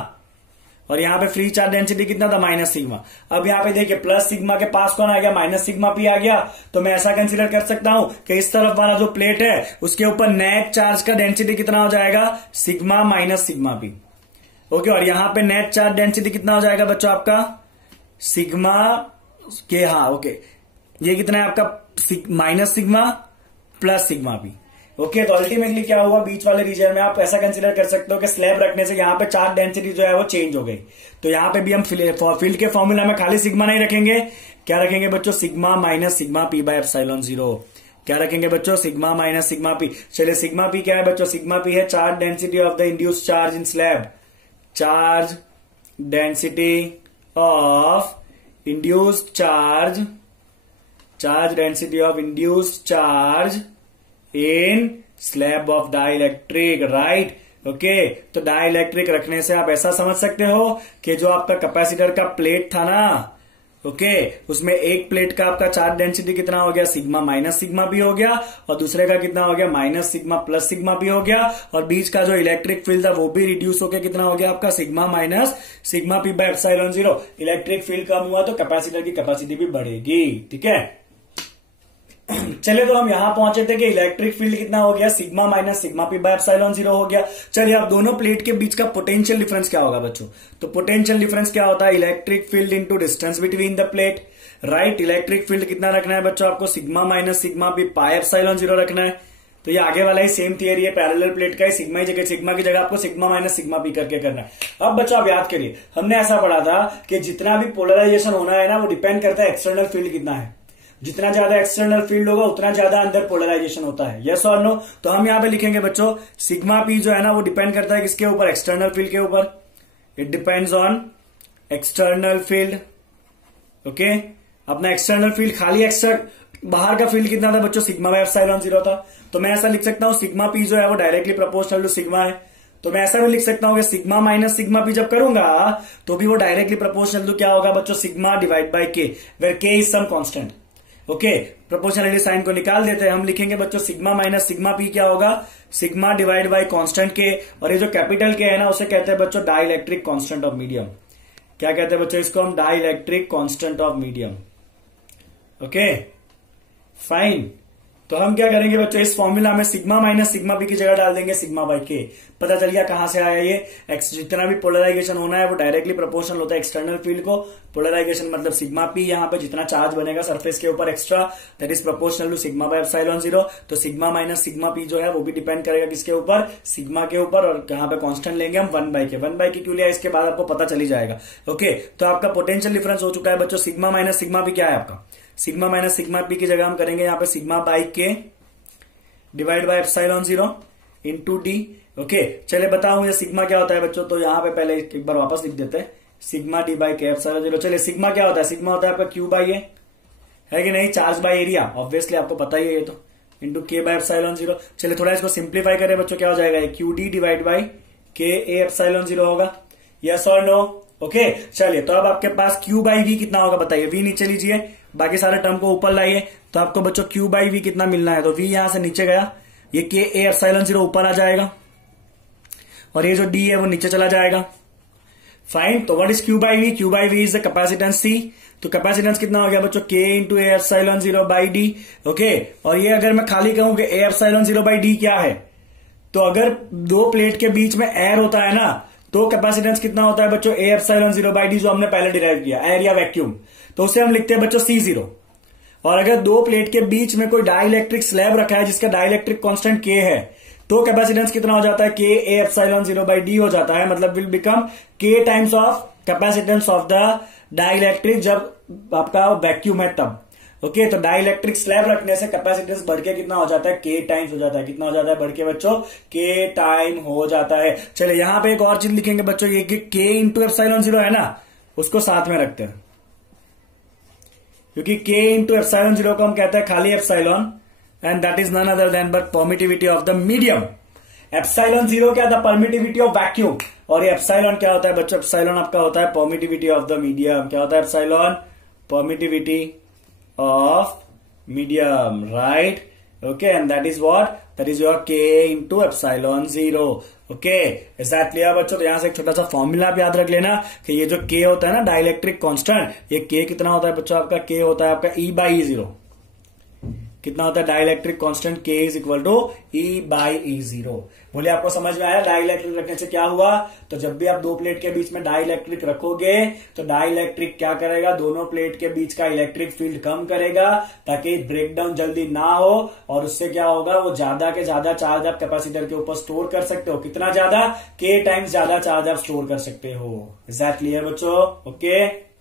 और यहां पे फ्री चार्ज डेंसिटी कितना था, माइनस सिग्मा। अब यहां पे देखिए प्लस सिग्मा के पास कौन आ गया, माइनस सिग्मा पी आ गया। तो मैं ऐसा कंसीडर कर सकता हूं कि इस तरफ वाला जो प्लेट है उसके ऊपर नेट चार्ज का डेंसिटी कितना हो जाएगा, sigma minus sigma P. Okay, और यहां पे नेट चार्ज डेंसिटी कितना हो जाएगा बच्चों आपका, सिग्मा के, हाँ ओके, ये कितना है आपका, minus sigma plus sigma P. Okay, तो अल्टीमेटली क्या हुआ, बीच वाले रीजन में आप ऐसा कंसीडर कर सकते हो कि स्लैब रखने से यहाँ पे चार्ज डेंसिटी जो है वो चेंज हो गई। तो यहाँ पे भी हम फील्ड के फॉर्मूला में खाली सिग्मा नहीं रखेंगे, क्या रखेंगे बच्चों, sigma minus sigma P by epsilon zero. क्या रखेंगे बच्चों, सिग्मा माइनस सिग्मा पी। चलिए, सिग्मा पी क्या है बच्चों, सिग्मा पी है charge density of the induced charge in slab, charge density of induced charge, charge density of induced charge in slab of dielectric, right. Okay, तो dielectric रखने से आप ऐसा समझ सकते हो कि जो आपका कैपेसिटर का प्लेट था ना, ओके, उसमें एक प्लेट का आपका चार्ज डेंसिटी कितना हो गया, सिग्मा माइनस सिग्मा भी हो गया, और दूसरे का कितना हो गया, माइनस सिग्मा प्लस सिग्मा भी हो गया, और बीच का जो इलेक्ट्रिक फील्ड था वो भी रिड्यूस होकर कितना हो गया आपका, sigma minus sigma P by epsilon zero. Electric field कम हुआ तो कैपेसिटर की कैपेसिटी भी बढ़ेगी, ठीक है। चलिए, तो हम यहां पहुंचे थे कि इलेक्ट्रिक फील्ड कितना हो गया, sigma minus sigma P by epsilon zero हो गया। चलिए, अब दोनों प्लेट के बीच का पोटेंशियल डिफरेंस क्या होगा बच्चों, तो पोटेंशियल डिफरेंस क्या होता है, electric field into distance between the plate, right. Electric field कितना रखना है बच्चों आपको, sigma minus sigma P by epsilon zero रखना है। तो ये आगे वाला ही सेम थियरी है, पैरेलल प्लेट का ही, सिग्मा की जगह आपको सिग्मा माइनस सिग्मा पी करके करना है। अब बच्चों आप याद करिए, हमने ऐसा पढ़ा था कि जितना भी पोलराइजेशन होना है ना वो डिपेंड करता है एक्सटर्नल फील्ड कितना है, जितना ज्यादा एक्सटर्नल फील्ड होगा उतना ज्यादा अंदर पोलराइजेशन होता है, यस और नो। तो हम यहां पे लिखेंगे बच्चों, सिग्मा पी जो है ना वो डिपेंड करता है किसके ऊपर, एक्सटर्नल फील्ड के ऊपर, it depends on external field. Okay, अपना एक्सटर्नल फील्ड खाली बाहर का फील्ड कितना था बच्चों, सिग्मा बाय एप्सिलॉन 0 था। तो मैं ऐसा लिख सकता हूं सिग्मा पी जो है वो डायरेक्टली प्रोपोर्शनल टू सिग्मा है। तो मैं ऐसा भी लिख सकता हूं कि सिग्मा माइनस सिग्मा पी जब करूंगा तो भी वो डायरेक्टली प्रोपोर्शनल टू क्या होगा बच्चों, sigma divide by K, where K is some constant. Okay, proportionality sign को निकाल देते हैं, हम लिखेंगे बच्चों सिग्मा माइनस सिग्मा पी क्या होगा, सिग्मा डिवाइड बाय कांस्टेंट के। और ये जो कैपिटल के है ना उसे कहते हैं बच्चों डाइलेक्ट्रिक कांस्टेंट ऑफ मीडियम। क्या कहते हैं बच्चों इसको हम, dielectric constant of medium. Okay fine, तो हम क्या करेंगे बच्चों, इस फॉर्मूला में सिग्मा माइनस सिग्मा पी की जगह डाल देंगे सिग्मा बाई के। पता चल गया कहां से आया ये, जितना भी पोलराइजेशन होना है वो डायरेक्टली प्रोपोर्शनल होता है एक्सटर्नल फील्ड को। पोलराइजेशन मतलब सिग्मा पी, यहाँ पे जितना चार्ज बनेगा सरफेस के ऊपर extra, that is proportional to sigma by epsilon 0। तो सिग्मा माइनस सिग्मा पी जो है वो भी डिपेंड करेगा किसके ऊपर, सिग्मा के ऊपर। और यहाँ पे कांस्टेंट लेंगे हम 1 बाई के। 1 बाई के क्यों लिया इसके बाद आपको पता चली जाएगा। ओके, तो आपका पोटेंशियल डिफरेंस हो चुका है बच्चों, सिग्मा माइनस सिग्मा पी क्या है आपका, सिग्मा माइनस सिग्मा पी की जगह हम करेंगे यहाँ पे सिग्मा बाई के divide by epsilon 0 into D. Okay, चले बताओ मुझे सिग्मा क्या होता है बच्चों, तो यहाँ पे पहले एक बार वापस लिख देते हैं सिग्मा डी बाई के एप्सिलॉन 0। चलिए सिग्मा क्या होता है, सिग्मा होता है आपका क्यू बाई ए, है कि नहीं, चार्ज बाय एरिया, ऑब्वियसली आपको पता ही है ये तो, इंटू के बाय एप्सिलॉन 0। चलिए थोड़ा इसको सिंप्लीफाई करें बच्चों, क्या हो जाएगा, क्यू डी डिवाइड बाई के ए एप्सिलॉन 0 होगा, यस और नो। ओके, चलिए तो अब आपके पास क्यू बाई वी कितना होगा बताइए, वी नीचे लीजिए, बाकी सारे टर्म को ऊपर लाइए, तो आपको बच्चों क्यू बाई वी कितना मिलना है, तो वी यहां से नीचे गया, ये के ए एप्सिलॉन 0 ऊपर आ जाएगा, और ये जो डी है वो नीचे चला जाएगा। फाइन, तो what is Q by V, Q by V is the capacitance C. तो कैपेसिटेंस कितना हो गया बच्चों, K into A epsilon 0 by D. Okay, और ये अगर मैं खाली कहूं कि ए एप्सिलॉन 0 बाई डी क्या है, तो अगर दो प्लेट के बीच में एयर होता है ना, तो कैपेसिटेंस कितना होता है बच्चों, ए एप्सिलॉन 0 बाई डी, जो हमने पहले डिराइव किया, एयर या वैक्यूम, तो उसे हम लिखते हैं बच्चों C0। और अगर दो प्लेट के बीच में कोई डाइलेक्ट्रिक स्लैब रखा है जिसका डाइलेक्ट्रिक कांस्टेंट के है, तो कैपेसिटेंस कितना हो जाता है, के ए एप्सिलॉन 0 बाई डी हो जाता है, मतलब विल बिकम के times of capacitance of the dielectric, जब आपका वैक्यूम है तब। ओके, तो डाइलेक्ट्रिक स्लैब रखने से कैपेसिटेंस बढ़ के कितना हो जाता है, के टाइम्स हो जाता है। कितना हो जाता है बढ़ के बच्चों, के टाइम हो जाता है। चलिए यहां पे एक और चीज लिखेंगे बच्चों, ये कि के इंटू एप्सिलॉन 0 है ना, उसको साथ में रखते हैं, क्योंकि के इंटू एप्सिलॉन 0 को हम कहते हैं खाली epsilon, and that is none other than but permittivity of the medium. Epsilon 0 क्या था, परमिटिविटी ऑफ वैक्यूम, और ये एप्सिलॉन क्या होता है बच्चों, एप्सिलॉन आपका होता है परमिटिविटी ऑफ द मीडियम। क्या होता है epsilon, permittivity of medium, right. Okay, and that is what, that is your K into epsilon 0। Okay, is that clear बच्चों। तो यहां से एक छोटा सा फॉर्मूला आप याद रख लेना कि ये जो के होता है ना डाइलेक्ट्रिक कांस्टेंट, ये के कितना होता है बच्चों आपका, के होता है आपका ई बाई ई 0। कितना होता है dielectric constant, K is equal to E by E 0। बोले आपको समझ में आया डाइलेक्ट्रिक रखने से क्या हुआ, तो जब भी आप दो प्लेट के बीच में डाइलेक्ट्रिक रखोगे तो डाइलेक्ट्रिक क्या करेगा, दोनों प्लेट के बीच का इलेक्ट्रिक फील्ड कम करेगा ताकि ब्रेकडाउन जल्दी ना हो, और उससे क्या होगा, वो ज्यादा के ज्यादा चार्ज आप कैपेसिटर के ऊपर स्टोर कर सकते हो। कितना ज्यादा, के टाइम्स ज्यादा चार्ज आप स्टोर कर सकते हो। इज दैट क्लियर बच्चों। ओके,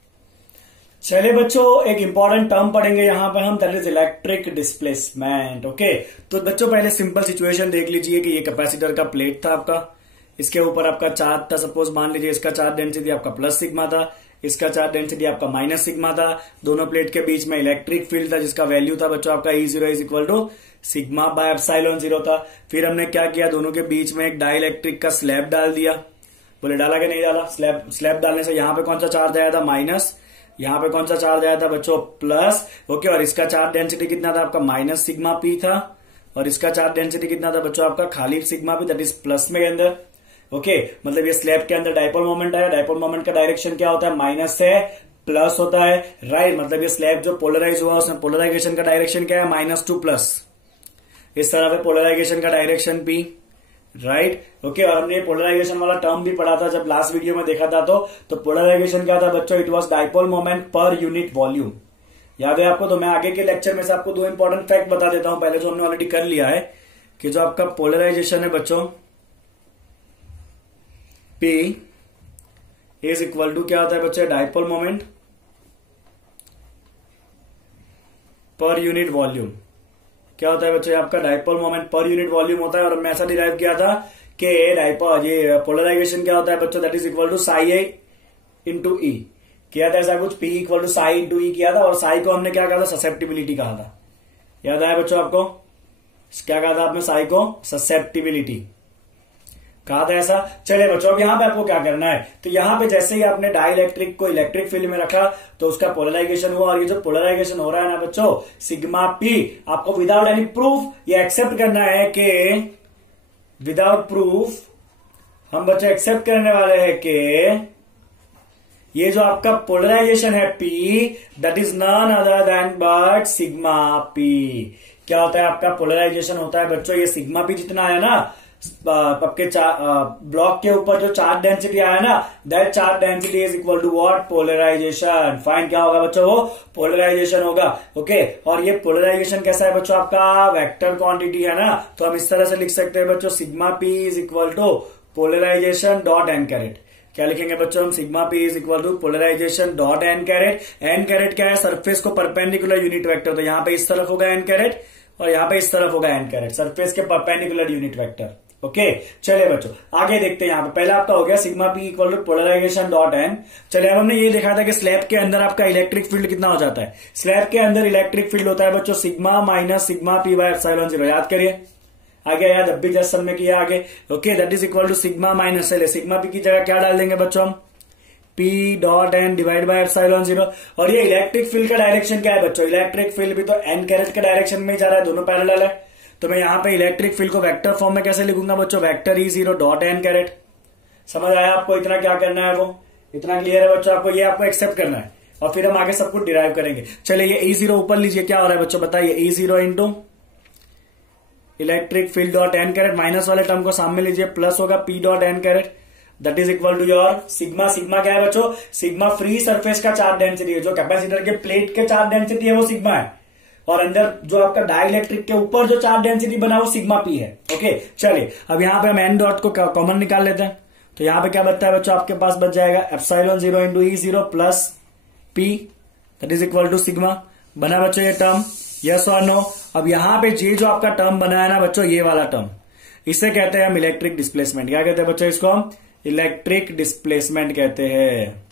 चलिए बच्चों एक इंपॉर्टेंट टर्म पढ़ेंगे यहां पे हम, that is electric displacement. Okay, तो बच्चों पहले सिंपल सिचुएशन देख लीजिए कि ये कैपेसिटर का प्लेट था आपका, इसके ऊपर आपका चार्ज था, सपोज मान लीजिए इसका चार्ज डेंसिटी आपका प्लस सिग्मा था, इसका चार्ज डेंसिटी आपका माइनस सिग्मा था। दोनों प्लेट के बीच में इलेक्ट्रिक फील्ड था जिसका वैल्यू था बच्चों आपका E0 is equal to sigma by epsilon 0 था। फिर हमने क्या किया, दोनों के बीच में एक डाइलेक्ट्रिक का स्लैब डाल दिया। बोले डाला कि नहीं डाला, स्लैब डालने से यहां पे कौन सा चार्ज आया था, माइनस, यहां पे कौन सा चार्ज आया था बच्चों, प्लस। ओके, और इसका चार्ज डेंसिटी कितना था आपका, माइनस सिग्मा पी था, और इसका चार्ज डेंसिटी कितना था बच्चों आपका, खाली sigma P, that is plus में अंदर। ओके, मतलब ये स्लैब के अंदर डाइपोल मोमेंट आया, डाइपोल मोमेंट का डायरेक्शन क्या होता है, माइनस से प्लस होता है, राइट। मतलब ये स्लैब जो पोलराइज हुआ उसमें पोलराइजेशन का डायरेक्शन क्या है, माइनस टू प्लस, इस तरह पे पोलराइजेशन का डायरेक्शन पी, राइट। ओके, और हमने पोलराइजेशन वाला टर्म भी पढ़ा था जब लास्ट वीडियो में देखा था, तो पोलराइजेशन क्या था बच्चों, it was dipole moment per unit volume. याद है आपको, तो मैं आगे के लेक्चर में से आपको दो इंपॉर्टेंट फैक्ट बता देता हूं, पहले जो हमने ऑलरेडी कर लिया है, कि जो आपका पोलराइजेशन है बच्चों P इज इक्वल टू क्या होता है बच्चों, dipole moment per unit volume. क्या होता है बच्चों, आपका dipole moment per unit volume होता है, और मैं ऐसा डिराइव किया था कि डाइपोल, ये पोलराइजेशन क्या होता है बच्चों, that is equal to psi A into E किया था ऐसा कुछ, P equal to psi into E किया था, और साई को हमने क्या कहा था, ससेप्टिबिलिटी कहा था। याद आया बच्चों आपको, क्या कहा था आपने, साई को ससेप्टिबिलिटी कहा था ऐसा। चलिए बच्चों अब यहां पे आपको क्या करना है, तो यहां पे जैसे ही आपने डाइलेक्ट्रिक को इलेक्ट्रिक फील्ड में रखा तो उसका पोलराइजेशन हुआ, और ये जो पोलराइजेशन हो रहा है ना बच्चों सिग्मा पी, आपको विदाउट एनी प्रूफ ये एक्सेप्ट करना है कि, विदाउट प्रूफ हम बच्चों एक्सेप्ट करने वाले हैं कि ये जो आपका पोलराइजेशन है P, that is none other than but sigma P। क्या होता है आपका पोलराइजेशन होता है बच्चों, ये सिग्मा P जितना है ना आपके ब्लॉक के ऊपर जो चार्ज डेंसिटी आया ना, that charge density is equal to what, polarization. Fine क्या होगा बच्चों, वो पोलराइजेशन होगा। ओके, और ये पोलराइजेशन कैसा है बच्चों, आपका वेक्टर क्वांटिटी है ना, तो हम इस तरह से लिख सकते हैं बच्चों, sigma P is equal to polarization dot N caret. क्या लिखेंगे बच्चों हम, sigma P is equal to polarization dot N caret. N caret क्या है, सरफेस को परपेंडिकुलर यूनिट वेक्टर, तो यहाँ पे इस तरफ होगा एन कैरेट और यहाँ पे इस तरफ होगा एन कैरेट, सरफेस के परपेंडिकुलर यूनिट वेक्टर। ओके चलिए बच्चों आगे देखते हैं। यहाँ पे पहला आपका हो गया sigma P equal to polarization dot N. चलिए अब हमने ये देखा था कि स्लैब के अंदर आपका इलेक्ट्रिक फील्ड कितना हो जाता है, स्लैब के अंदर इलेक्ट्रिक फील्ड होता है बच्चों sigma minus sigma P by epsilon zero. याद करिए, आगे याद अब भी जस्ट में किया आगे। Okay that is equal to sigma minus, चलिए सिग्मा पी की जगह क्या डाल देंगे बच्चों हम, P dot N divide by epsilon zero. और ये इलेक्ट्रिक फील्ड का डायरेक्शन क्या है बच्चों, इलेक्ट्रिक फील्ड भी तो एन कैरेट के डायरेक्शन में ही जा रहा है, दोनों पैरेलल है। तो मैं यहाँ पे इलेक्ट्रिक फील्ड को वेक्टर फॉर्म में कैसे लिखूंगा बच्चों, vector E zero dot N caret. समझ आया आपको, इतना क्या करना है, वो इतना क्लियर है बच्चों आपको, ये आपको एक्सेप्ट करना है और फिर हम आगे सब कुछ डिराइव करेंगे। चलिए ये ई जीरो ऊपर लीजिए, क्या हो रहा है बच्चों बताइए, E zero into electric field dot N caret, minus वाले टर्म को सामने लीजिए, प्लस होगा P dot N caret, that is equal to your sigma. Sigma क्या है बच्चों, सिग्मा फ्री सरफेस का चार्ज डेंसिटी है, जो कैपेसिटर के प्लेट के चार्ज डेंसिटी है वो सिग्मा है, और अंदर जो आपका डाइलेक्ट्रिक के ऊपर जो चार्ज डेंसिटी बना वो सिग्मा पी है। ओके चलिए अब यहां पे हम एन डॉट को कॉमन निकाल लेते हैं, तो यहां पे क्या बचता है बच्चों, आपके पास बच जाएगा epsilon zero into E zero plus P, that is equal to sigma. बना बच्चों ये टर्म, यस और नो। अब यहां पे ये जो आपका टर्म बना है ना बच्चों, ये वाला टर्म, इसे कहते हैं हम इलेक्ट्रिक डिस्प्लेसमेंट। क्या कहते हैं बच्चों इसको हम, इलेक्ट्रिक डिस्प्लेसमेंट कहते हैं,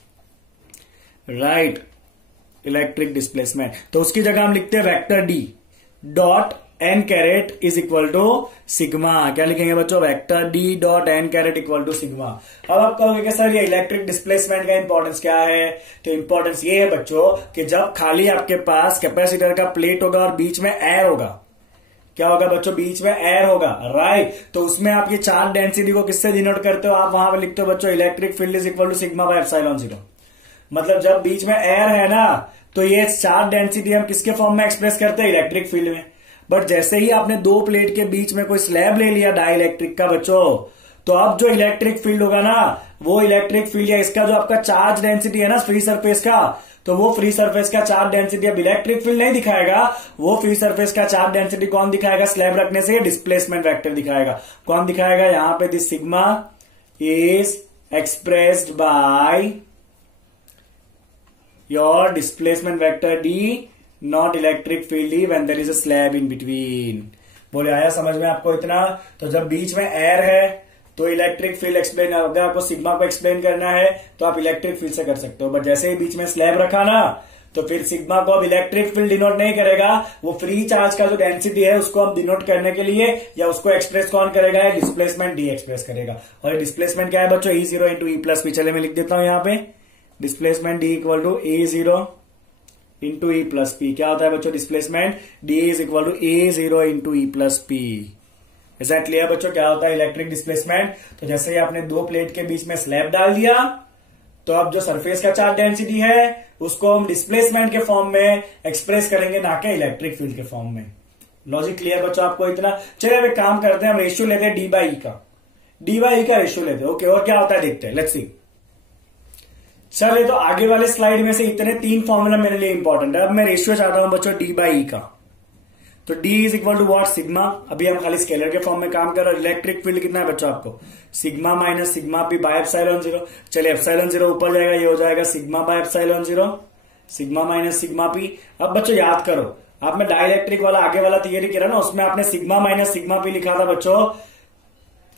राइट, इलेक्ट्रिक डिस्प्लेसमेंट। तो उसकी जगह हम लिखते हैं vector D dot N caret is equal to sigma. क्या लिखेंगे बच्चों, vector D dot N caret equal to sigma. अब आप कहोगे कि सर ये इलेक्ट्रिक डिस्प्लेसमेंट का इंपॉर्टेंस क्या है, तो इंपॉर्टेंस ये है बच्चों कि जब खाली आपके पास कैपेसिटर का प्लेट होगा और बीच में एयर होगा, क्या होगा बच्चों, बीच में एयर होगा, राइट। तो उसमें आप ये चार्ज डेंसिटी को किससे डिनोट करते हो, आप वहां पर लिखते हो बच्चों electric field is equal to sigma by epsilon zero. मतलब जब बीच में एयर है ना, तो ये चार्ज डेंसिटी हम किसके फॉर्म में एक्सप्रेस करते हैं, इलेक्ट्रिक फील्ड में। बट जैसे ही आपने दो प्लेट के बीच में कोई स्लैब ले लिया डाइलेक्ट्रिक का बच्चों, तो अब जो इलेक्ट्रिक फील्ड होगा ना, वो इलेक्ट्रिक फील्ड या इसका जो आपका चार्ज डेंसिटी है ना फ्री सरफेस का, तो वो फ्री सरफेस का चार्ज डेंसिटी अब इलेक्ट्रिक फील्ड नहीं दिखाएगा, वो फ्री सरफेस का चार्ज डेंसिटी कौन दिखाएगा, स्लैब रखने से डिस्प्लेसमेंट वेक्टर दिखाएगा। कौन दिखाएगा, यहां पे this sigma is expressed by your displacement vector D, not electric field E when there is a slab in between। बोले आया समझ में आपको इतना। तो जब बीच में एयर है तो इलेक्ट्रिक फील्ड एक्सप्लेन, अगर आपको सिग्मा को एक्सप्लेन करना है तो आप इलेक्ट्रिक फील्ड से कर सकते हो, बट जैसे ही बीच में स्लैब रखा ना, तो फिर सिग्मा को अब इलेक्ट्रिक फील्ड डिनोट नहीं करेगा, वो फ्री चार्ज का जो डेंसिटी है उसको हम डिनोट करने के लिए या उसको एक्सप्रेस कौन करेगा, डिस्प्लेसमेंट डी एक्सप्रेस करेगा। और डिस्प्लेसमेंट क्या है बच्चों, E zero into E plus P. चले मैं लिख देता हूं यहाँ पे, displacement D equal to A zero into E plus P. क्या होता है बच्चों, displacement D is equal to A zero into E plus P. ऐसा क्लियर बच्चों क्या होता है इलेक्ट्रिक डिस्प्लेसमेंट। तो जैसे ही आपने दो प्लेट के बीच में स्लैब डाल दिया, तो अब जो सरफेस का चार्ज डेंसिटी है उसको हम डिस्प्लेसमेंट के फॉर्म में एक्सप्रेस करेंगे, ना कि इलेक्ट्रिक फील्ड के फॉर्म में। लॉजिक क्लियर बच्चों आपको इतना। चलिए अब एक काम करते हैं, हम रेशियो लेते हैं डी बाई ई का, डी बाई ई का रेशियो लेते हैं। ओके, और क्या होता है देखते हैं, लेट्स सी। चलिए तो आगे वाले स्लाइड में से इतने तीन फॉर्मूला मेरे लिए इंपॉर्टेंट है। अब मैं रेशियो चाहता हूं बच्चों डी बाई ई का, तो D is equal to what, sigma. अभी हम खाली स्केलर के फॉर्म में काम कर रहे हैं। इलेक्ट्रिक फील्ड कितना है बच्चों आपको, sigma minus sigma P by epsilon zero. चलिए एप्सिलॉन जीरो ऊपर जाएगा, ये हो जाएगा sigma by epsilon zero, sigma minus sigma P. अब बच्चों याद करो, आपने डाइलेक्ट्रिक वाला आगे वाला थियरी किया ना, उसमें आपने सिग्मा माइनस सिग्मा पी लिखा था बच्चों,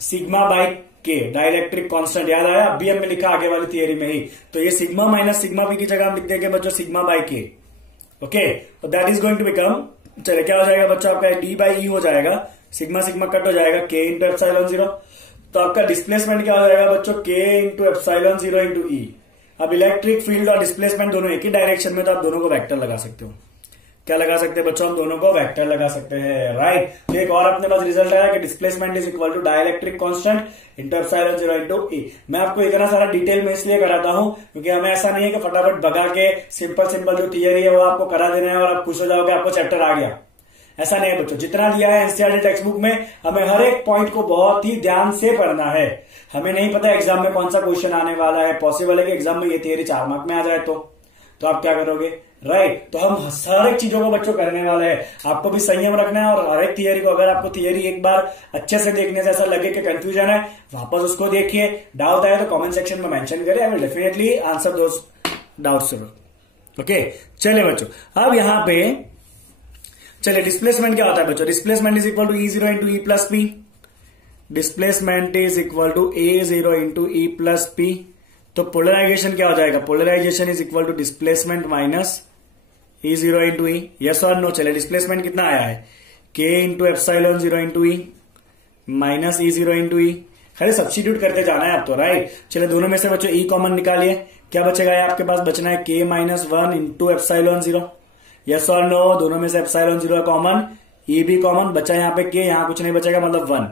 सिग्मा बाई के, डाइलेक्ट्रिक कांस्टेंट याद आया, अभी हमने लिखा आगे वाली थियरी में ही। तो ये सिग्मा माइनस सिग्मा बी की जगह हम लिख देंगे बच्चों सिग्मा बाई के। ओके, तो that is going to become, चले क्या हो जाएगा बच्चों आपका डी बाई ई हो जाएगा, सिग्मा सिग्मा कट हो जाएगा, के इंटू एप्सिलॉन जीरो। तो आपका डिस्प्लेसमेंट क्या हो जाएगा बच्चों, K into epsilon zero into ई। अब इलेक्ट्रिक फील्ड और डिस्प्लेसमेंट दोनों एक ही डायरेक्शन में, तो आप दोनों को वेक्टर लगा सकते हो। क्या लगा सकते हैं बच्चों, हम दोनों को वेक्टर लगा सकते हैं, राइट। तो एक और अपने पास रिजल्ट आया कि displacement is equal to dielectric constant into epsilon zero into E. मैं आपको इतना सारा डिटेल में इसलिए कराता हूं क्योंकि हमें ऐसा नहीं है कि फटाफट भगा के सिंपल सिंपल जो थियरी है वो आपको करा देना है और आप खुश हो जाओगे आपको चैप्टर आ गया। ऐसा नहीं है बच्चों, जितना दिया है एनसीईआरटी टेक्स्ट बुक में हमें हर एक पॉइंट को बहुत ही ध्यान से पढ़ना है। हमें नहीं पता एग्जाम में कौन सा क्वेश्चन आने वाला है, पॉसिबल है कि एग्जाम में ये थियरी 4 मार्क में आ जाए, तो आप क्या करोगे, राइट। तो हम हर एक चीजों को बच्चों करने वाले हैं, आपको भी संयम रखना है और हर एक थियरी को, अगर आपको थियरी एक बार अच्छे से देखने से ऐसा लगे कि कंफ्यूजन है, वापस उसको देखिए, डाउट आए तो कमेंट सेक्शन में मेंशन करें, I will definitely answer those doubts. Okay, चलिए बच्चों, अब यहां पे चलिए डिस्प्लेसमेंट क्या होता है बच्चों, displacement is equal to E zero into E plus P. Displacement is equal to A zero into E plus P. तो पोलराइजेशन क्या हो जाएगा, polarization is equal to displacement minus E zero into E. Yes और no. चले displacement कितना आया है, K into epsilon zero into E minus E zero into E. खाली सब्स्टिट्यूट करते जाना है आप तो, राइट। चले दोनों में से बच्चों ई कॉमन निकालिए, क्या बचेगा, आपके पास बचना है के minus 1 into epsilon zero. Yes और नो। दोनों में से एप्सिलॉन जीरो कॉमन, ई भी कॉमन, बचा यहाँ पे के, यहाँ कुछ नहीं बचेगा, मतलब 1।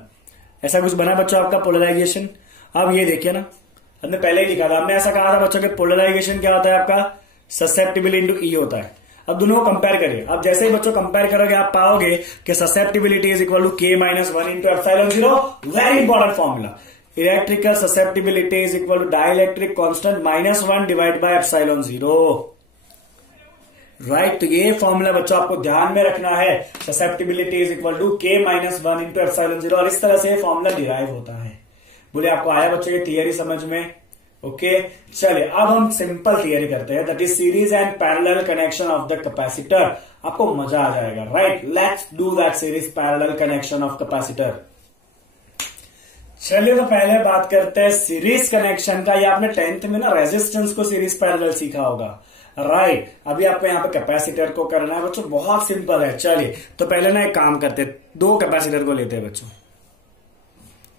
ऐसा कुछ बना बच्चों आपका पोलराइजेशन। अब ये देखिए ना, हमने पहले ही लिखा था, हमने ऐसा कहा था बच्चों के पोलराइजेशन क्या होता है आपका, ससेप्टिबिलिटी इंटू ई होता है। अब दोनों को कंपेयर करिए, अब जैसे ही बच्चों कंपेयर करोगे आप पाओगे कि susceptibility is equal to K minus 1 into epsilon zero. Very important formula, electrical susceptibility is equal to dielectric constant minus 1 divide by epsilon zero, right. तो ये फॉर्मूला बच्चों आपको ध्यान में रखना है, susceptibility is equal to K minus 1 into epsilon zero, और इस तरह से फॉर्मूला डिराइव होता है। बोले आपको आया बच्चों ये थियरी समझ में, ओके। चलिए अब हम सिंपल थियरी करते हैं, that is series and parallel connection of the capacitor. आपको मजा आ जाएगा, right. Let's do that series parallel connection of capacitor. चलिए तो पहले बात करते हैं सीरीज कनेक्शन का। ये आपने 10th में ना रेजिस्टेंस को सीरीज पैरेलल सीखा होगा, राइट। अभी आपको यहाँ पे कैपेसिटर को करना है बच्चों, बहुत सिंपल है। चलिए तो पहले ना एक काम करते हैं, 2 कैपेसिटर को लेते हैं बच्चों।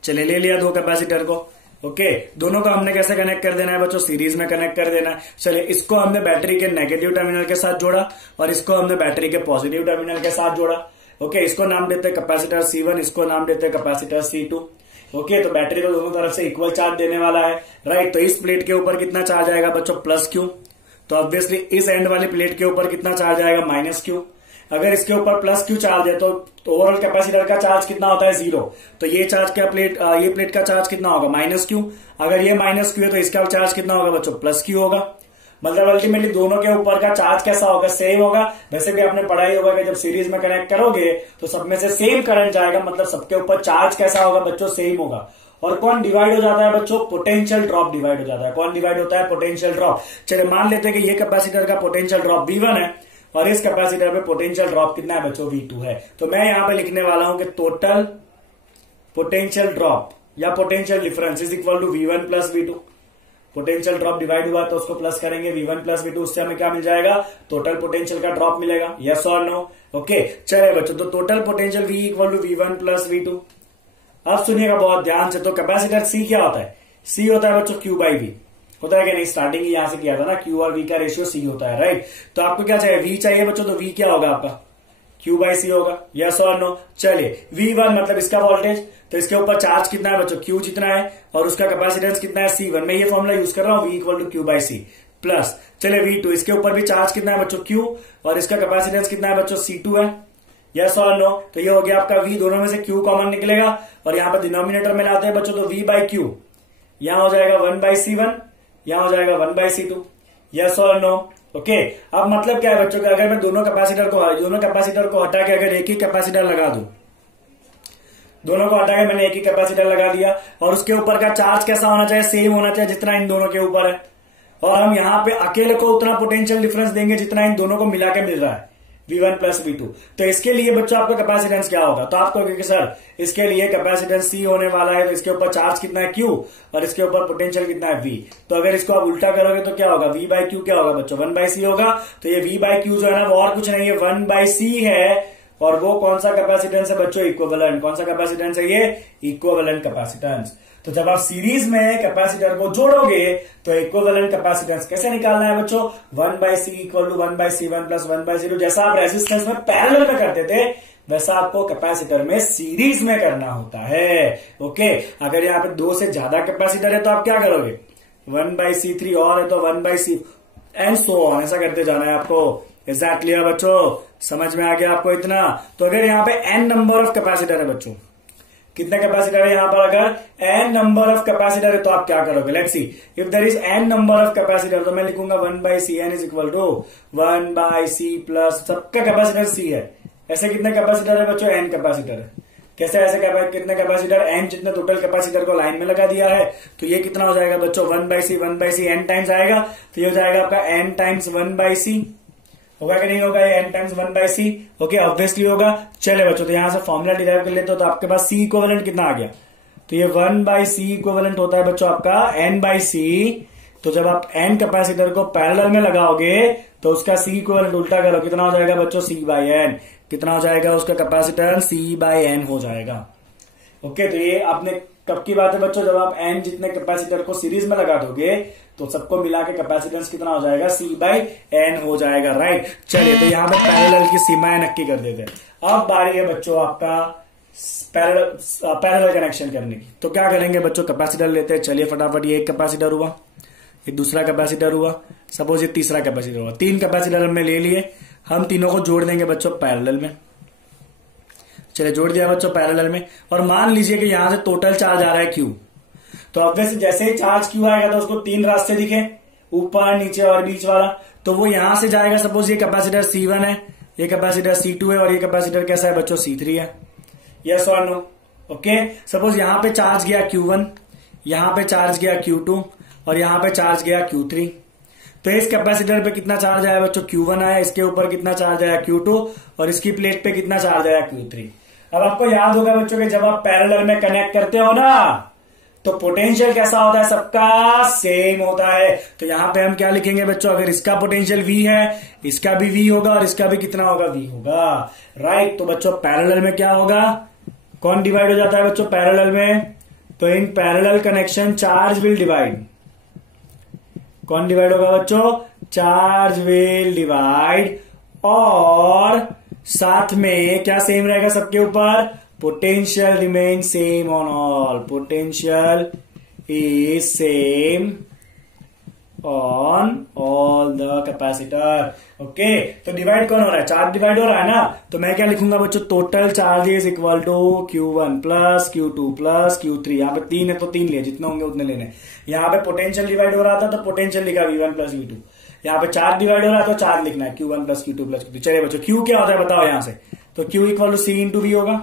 चलिए ले लिया 2 कैपेसिटर को, ओके। दोनों को हमने कैसे कनेक्ट कर देना है बच्चों, सीरीज में कनेक्ट कर देना है। चलिए इसको हमने बैटरी के नेगेटिव टर्मिनल के साथ जोड़ा और इसको हमने बैटरी के पॉजिटिव टर्मिनल के साथ जोड़ा, ओके। इसको नाम देते हैं कैपेसिटर C1, इसको नाम देते हैं कैपेसिटर C2, ओके। तो बैटरी को दोनों तरफ से इक्वल चार्ज देने वाला है, राइट। तो इस प्लेट के ऊपर कितना चार्ज आएगा बच्चों, प्लस क्यू। तो ऑब्वियसली इस एंड वाली प्लेट के ऊपर कितना चार्ज आएगा, माइनस क्यू। अगर इसके ऊपर प्लस क्यू चार्ज है तो ओवरऑल कैपेसिटर का चार्ज कितना होता है, 0। तो ये चार्ज क्या ये प्लेट का चार्ज कितना होगा, माइनस क्यू। अगर ये माइनस क्यू है तो इसका चार्ज कितना होगा बच्चों, प्लस क्यू होगा। मतलब अल्टीमेटली दोनों के ऊपर का चार्ज कैसा होगा, सेम होगा। वैसे भी आपने पढ़ाई होगा कि जब सीरीज में कनेक्ट करोगे तो सब में से सेम करंट जाएगा, मतलब सबके ऊपर चार्ज कैसा होगा बच्चों, सेम होगा। और कौन डिवाइड हो जाता है बच्चों, पोटेंशियल ड्रॉप डिवाइड हो जाता है। कौन डिवाइड होता है, पोटेंशियल ड्रॉप। चलिए मान लेते हैं कि ये कैपेसिटर का पोटेंशियल ड्रॉप V1 है और इस कैपेसिटर पे पोटेंशियल ड्रॉप कितना है बच्चों, V2 है। तो मैं यहां पे लिखने वाला हूं कि टोटल पोटेंशियल ड्रॉप या potential difference is equal to V1 plus V2। Potential drop divide हुआ तो उसको प्लस करेंगे, V1 प्लस V2, उससे हमें क्या मिल जाएगा, टोटल पोटेंशियल का ड्रॉप मिलेगा। यस और नो, ओके। चलिए बच्चों, तो total potential V equal to V1 plus V2। अब सुनिएगा बहुत ध्यान से, तो कैपेसिटर C क्या होता है, C होता है बच्चों Q बाई V, होता है कि नहीं, स्टार्टिंग ही यहां से किया था ना, Q और V का रेशियो C होता है, राइट। तो आपको क्या चाहिए, V चाहिए बच्चों, तो V क्या होगा आपका, Q बाई C होगा। यस और नो। चलिए V1 मतलब इसका वोल्टेज, तो इसके ऊपर चार्ज कितना है बच्चों, Q जितना है, और उसका कैपेसिटेंस कितना है, C1। मैं ये फॉर्मूला यूज कर रहा हूं, V equal to Q by C plus. चलिए V2, इसके ऊपर भी चार्ज कितना है बच्चों, Q, और इसका कैपेसिटेंस कितना है बच्चों, C2 है। यस और नो। तो ये हो गया आपका V, दोनों में से Q कॉमन निकलेगा और यहाँ पर डिनोमिनेटर में लाते हैं बच्चों, तो V बाई Q, यहां हो जाएगा 1 बाई C1, यहां हो जाएगा 1 बाई C2। यस और नो, ओके। अब मतलब क्या है बच्चों, अगर मैं दोनों कैपेसिटर को हटा के अगर एक ही कैपेसिटर लगा दूं, दोनों को हटा के मैंने एक ही कैपेसिटर लगा दिया, और उसके ऊपर का चार्ज कैसा होना चाहिए, सेम होना चाहिए जितना इन दोनों के ऊपर है। और हम यहाँ पे अकेले को उतना पोटेंशियल डिफरेंस देंगे जितना इन दोनों को मिला के मिल रहा है, V1 प्लस V2। तो इसके लिए बच्चों आपका कैपेसिटेंस क्या होगा, तो आप कहोगे कि सर इसके लिए कैपेसिटेंस C होने वाला है, तो इसके ऊपर चार्ज कितना है Q और इसके ऊपर पोटेंशियल कितना है V। तो अगर इसको आप उल्टा करोगे तो क्या होगा, V बाई Q क्या होगा बच्चों, 1/C होगा। तो ये V बाई Q जो है ना वो और कुछ नहीं है, 1/C है। और वो कौन सा कैपेसिटेंस है बच्चों, इक्विवेलेंट। कौन सा कैपेसिटेंस है ये, इक्विवेलेंट कैपेसिटेंस। तो जब आप सीरीज में कैपेसिटर को जोड़ोगे तो इक्विवेलेंट कैपेसिटेंस कैसे निकालना है बच्चों, 1/C equal to 1/C1 plus 1/0। जैसा आप रेजिस्टेंस में पैरेलल में करते थे वैसा आपको कैपेसिटर में सीरीज में करना होता है। ओके, अगर यहाँ पे 2 से ज्यादा कैपेसिटर है तो आप क्या करोगे, 1/C3 और है तो 1/C एंड सो ऑन, ऐसा करते जाना है आपको। एग्जैक्टली है बच्चों, समझ में आ गया आपको इतना। तो अगर यहाँ पे n नंबर ऑफ कैपेसिटर है बच्चों, कितने कैपेसिटर है यहाँ पर, अगर n नंबर ऑफ कैपेसिटर है तो आप क्या करोगे, let's see if there is n number of capacitor तो मैं लिखूंगा 1/Cn is equal to 1/C plus, सबका कैपेसिटर C है। ऐसे कितने कैपेसिटर है बच्चों, n कैपेसिटर है। कैसे ऐसे कितने कैपेसिटर, n जितने टोटल कैपेसिटर को लाइन में लगा दिया है। तो ये कितना हो जाएगा बच्चों, 1/C n टाइम्स आएगा। तो ये हो जाएगा आपका n टाइम्स 1/C, होगा कि नहीं होगा, ये n times 1/C। Okay, obviously होगा। चले बच्चों, तो यहां से फॉर्मूला डिराइव कर लेते हो तो आपके पास C इक्विवेलेंट कितना आ गया, तो ये 1/C इक्विवेलेंट होता है बच्चों आपका n/C। तो जब आप n कैपेसिटर को पैरेलल में लगाओगे तो उसका C इक्विवेलेंट उल्टा करो, कितना हो जाएगा बच्चों, C/n। कितना हो जाएगा उसका कैपेसिटेंस, C/n हो जाएगा। ओके, तो ये आपने कब की बात है बच्चों, जब आप n जितने कैपेसिटर को सीरीज में लगा दोगे तो सबको मिला के कैपेसिटेंस कितना हो जाएगा, C/n हो जाएगा, राइट। चलिए, तो यहाँ पे पैरेलल की सीमाएं नक्की कर देते हैं। अब बारी है बच्चों आपका पैरेलल कनेक्शन करने की। तो क्या करेंगे बच्चों, कैपेसिटर लेते हैं। चलिए फटाफट, ये एक कैपेसिटर हुआ, एक दूसरा कैपेसिटर हुआ, सपोज ये तीसरा कैपेसिटर हुआ। 3 कैपेसिटर हमने ले लिए, हम तीनों को जोड़ देंगे बच्चों पैरेलल में। चलिए, जोड़ दिया बच्चों पैरेलल में। और मान लीजिए कि यहां से टोटल चार्ज आ रहा है Q। तो ऑब्वियसली जैसे ही चार्ज Q आएगा तो उसको 3 रास्ते दिखे, ऊपर नीचे और बीच वाला। तो वो यहां से जाएगा, सपोज ये कैपेसिटर C1 है, ये कैपेसिटर C2 है और ये कैपेसिटर कैसा है बच्चों, C3 है। यस और नो। ओके, सपोज यहां पे चार्ज गया Q1, यहां पे चार्ज गया Q2 और यहां पे चार्ज गया Q3। तो इस कैपेसिटर पे कितना चार्ज आया बच्चों, Q1 आया, इसके ऊपर कितना चार्ज आया Q2 और इसकी प्लेट पे कितना चार्ज आया Q3। अब आपको याद होगा बच्चों कि जब आप पैरेलल में कनेक्ट करते हो ना तो पोटेंशियल कैसा होता है, सबका सेम होता है। तो यहां पे हम क्या लिखेंगे बच्चों, अगर इसका पोटेंशियल V है, इसका भी V होगा और इसका भी कितना होगा, V होगा, राइट। तो बच्चों पैरेलल में क्या होगा, कौन डिवाइड हो जाता है बच्चों पैरेलल में, तो in parallel connection charge will divide. कौन डिवाइड होगा बच्चों, चार्ज विल डिवाइड। और साथ में क्या सेम रहेगा सबके ऊपर, potential remain same on all. Potential is same on all the capacitor. Okay, तो डिवाइड कौन हो रहा है, चार्ज डिवाइड हो रहा है ना। तो मैं क्या लिखूंगा बच्चों, total charge is equal to Q1 plus Q2 plus Q3। यहाँ पे 3 है तो 3 लिए, जितने होंगे उतने लेने। यहाँ पे पोटेंशियल डिवाइड हो रहा था तो पोटेंशियल लिखा V1 प्लस V2। यहाँ पे चार्ज डिवाइड हो रहा है तो चार्ज लिखना है Q1 plus Q2 plus Q3। चलिए बच्चों, Q क्या होता है बताओ यहां से, तो Q equal to C into V होगा।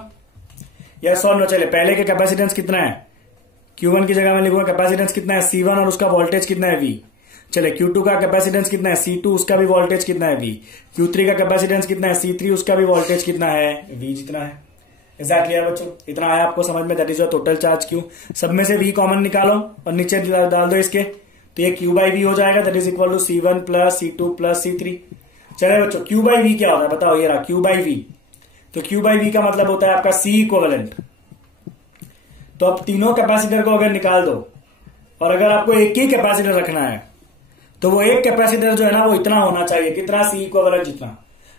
यस और नो। चले, पहले के कैपेसिटेंस कितना है, Q1 की जगह में लिखूंगा कैपेसिटेंस कितना है, C1 और उसका वोल्टेज कितना है, V। चले, Q2 का कैपेसिटेंस कितना है, C2 उसका भी वोल्टेज कितना है, V। Q3 का कैपेसिटेंस कितना है, C3 उसका भी वोल्टेज कितना है, V जितना है। एग्जैक्टली है बच्चों, इतना आया आपको समझ में, that is your total charge Q। सब में से V कॉमन निकालो और नीचे डाल दो इसके, तो ये Q/V हो जाएगा, that is equal to C1 plus C2 plus C3। चले बच्चों, Q/V क्या होता है बताओ, ये रहा Q/V। तो Q/V का मतलब होता है आपका C इक्विवेलेंट। तो अब तीनों कैपेसिटर को अगर निकाल दो और अगर आपको एक ही कैपेसिटर रखना है तो वो एक कैपेसिटर जो है ना वो इतना होना चाहिए, कितना, C इक्विवेलेंट जितना,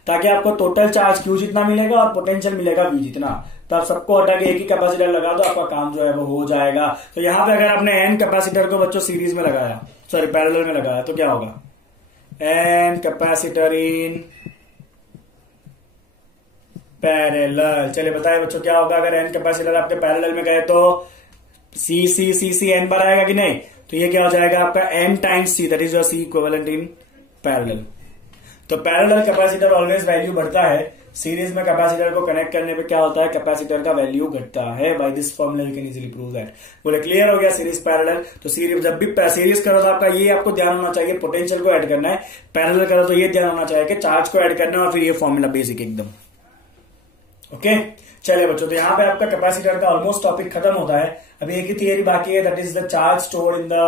ताकि आपको टोटल चार्ज Q जितना मिलेगा और पोटेंशियल मिलेगा V जितना। तो आप सबको हटा के एक ही कैपेसिटर लगा दो, आपका काम जो है वो हो जाएगा। तो यहां पे अगर आपने n कैपेसिटर को बच्चों सीरीज में लगाया, सॉरी पैरेलल में लगाया, तो क्या होगा, n कैपेसिटर इन पैरेलल। चलिए बताए बच्चों क्या होगा अगर n कैपेसिटर आपके पैरेलल में गए, तो C n बार आएगा कि नहीं। तो ये क्या हो जाएगा आपका n times C, that is your C equivalent in parallel. तो पैरेलल कैपेसिटर ऑलवेज वैल्यू बढ़ता है सीरीज में कैपेसिटर को कनेक्ट करने पे क्या होता है, कैपेसिटर का वैल्यू घटता है। By this formula you can easily prove that. बोले क्लियर हो गया सीरीज पैरेलल। तो सीरीज जब भी सीरीज करो तो आपका ये आपको ध्यान होना चाहिए पोटेंशियल को ऐड करना है, पैरेलल करो तो ये ध्यान होना चाहिए कि चार्ज को ऐड करना है, और फिर ये फॉर्मूला बेसिक एकदम ओके। चलिए बच्चों, तो यहाँ पे आपका कैपेसिटर का ऑलमोस्ट टॉपिक खत्म होता है। अभी एक ही थियरी बाकी है, that is the charge stored in the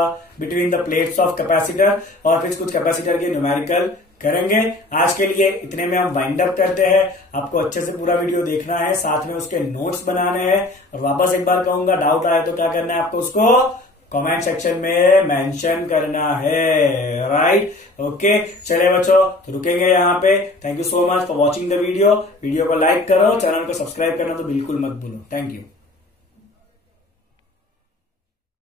between the plates of capacitor, और फिर कुछ कैपेसिटर के न्यूमेरिकल करेंगे। आज के लिए इतने में हम वाइंड अप करते हैं। आपको अच्छे से पूरा वीडियो देखना है, साथ में उसके नोट्स बनाने हैं, और वापस एक बार कहूंगा डाउट आए तो क्या करना है आपको, उसको कमेंट सेक्शन में मेंशन करना है, राइट ओके। चले बच्चों, तो रुकेंगे यहाँ पे। Thank you so much for watching the video. Video को लाइक करो, चैनल को सब्सक्राइब करना तो बिल्कुल मत भूलो। Thank you.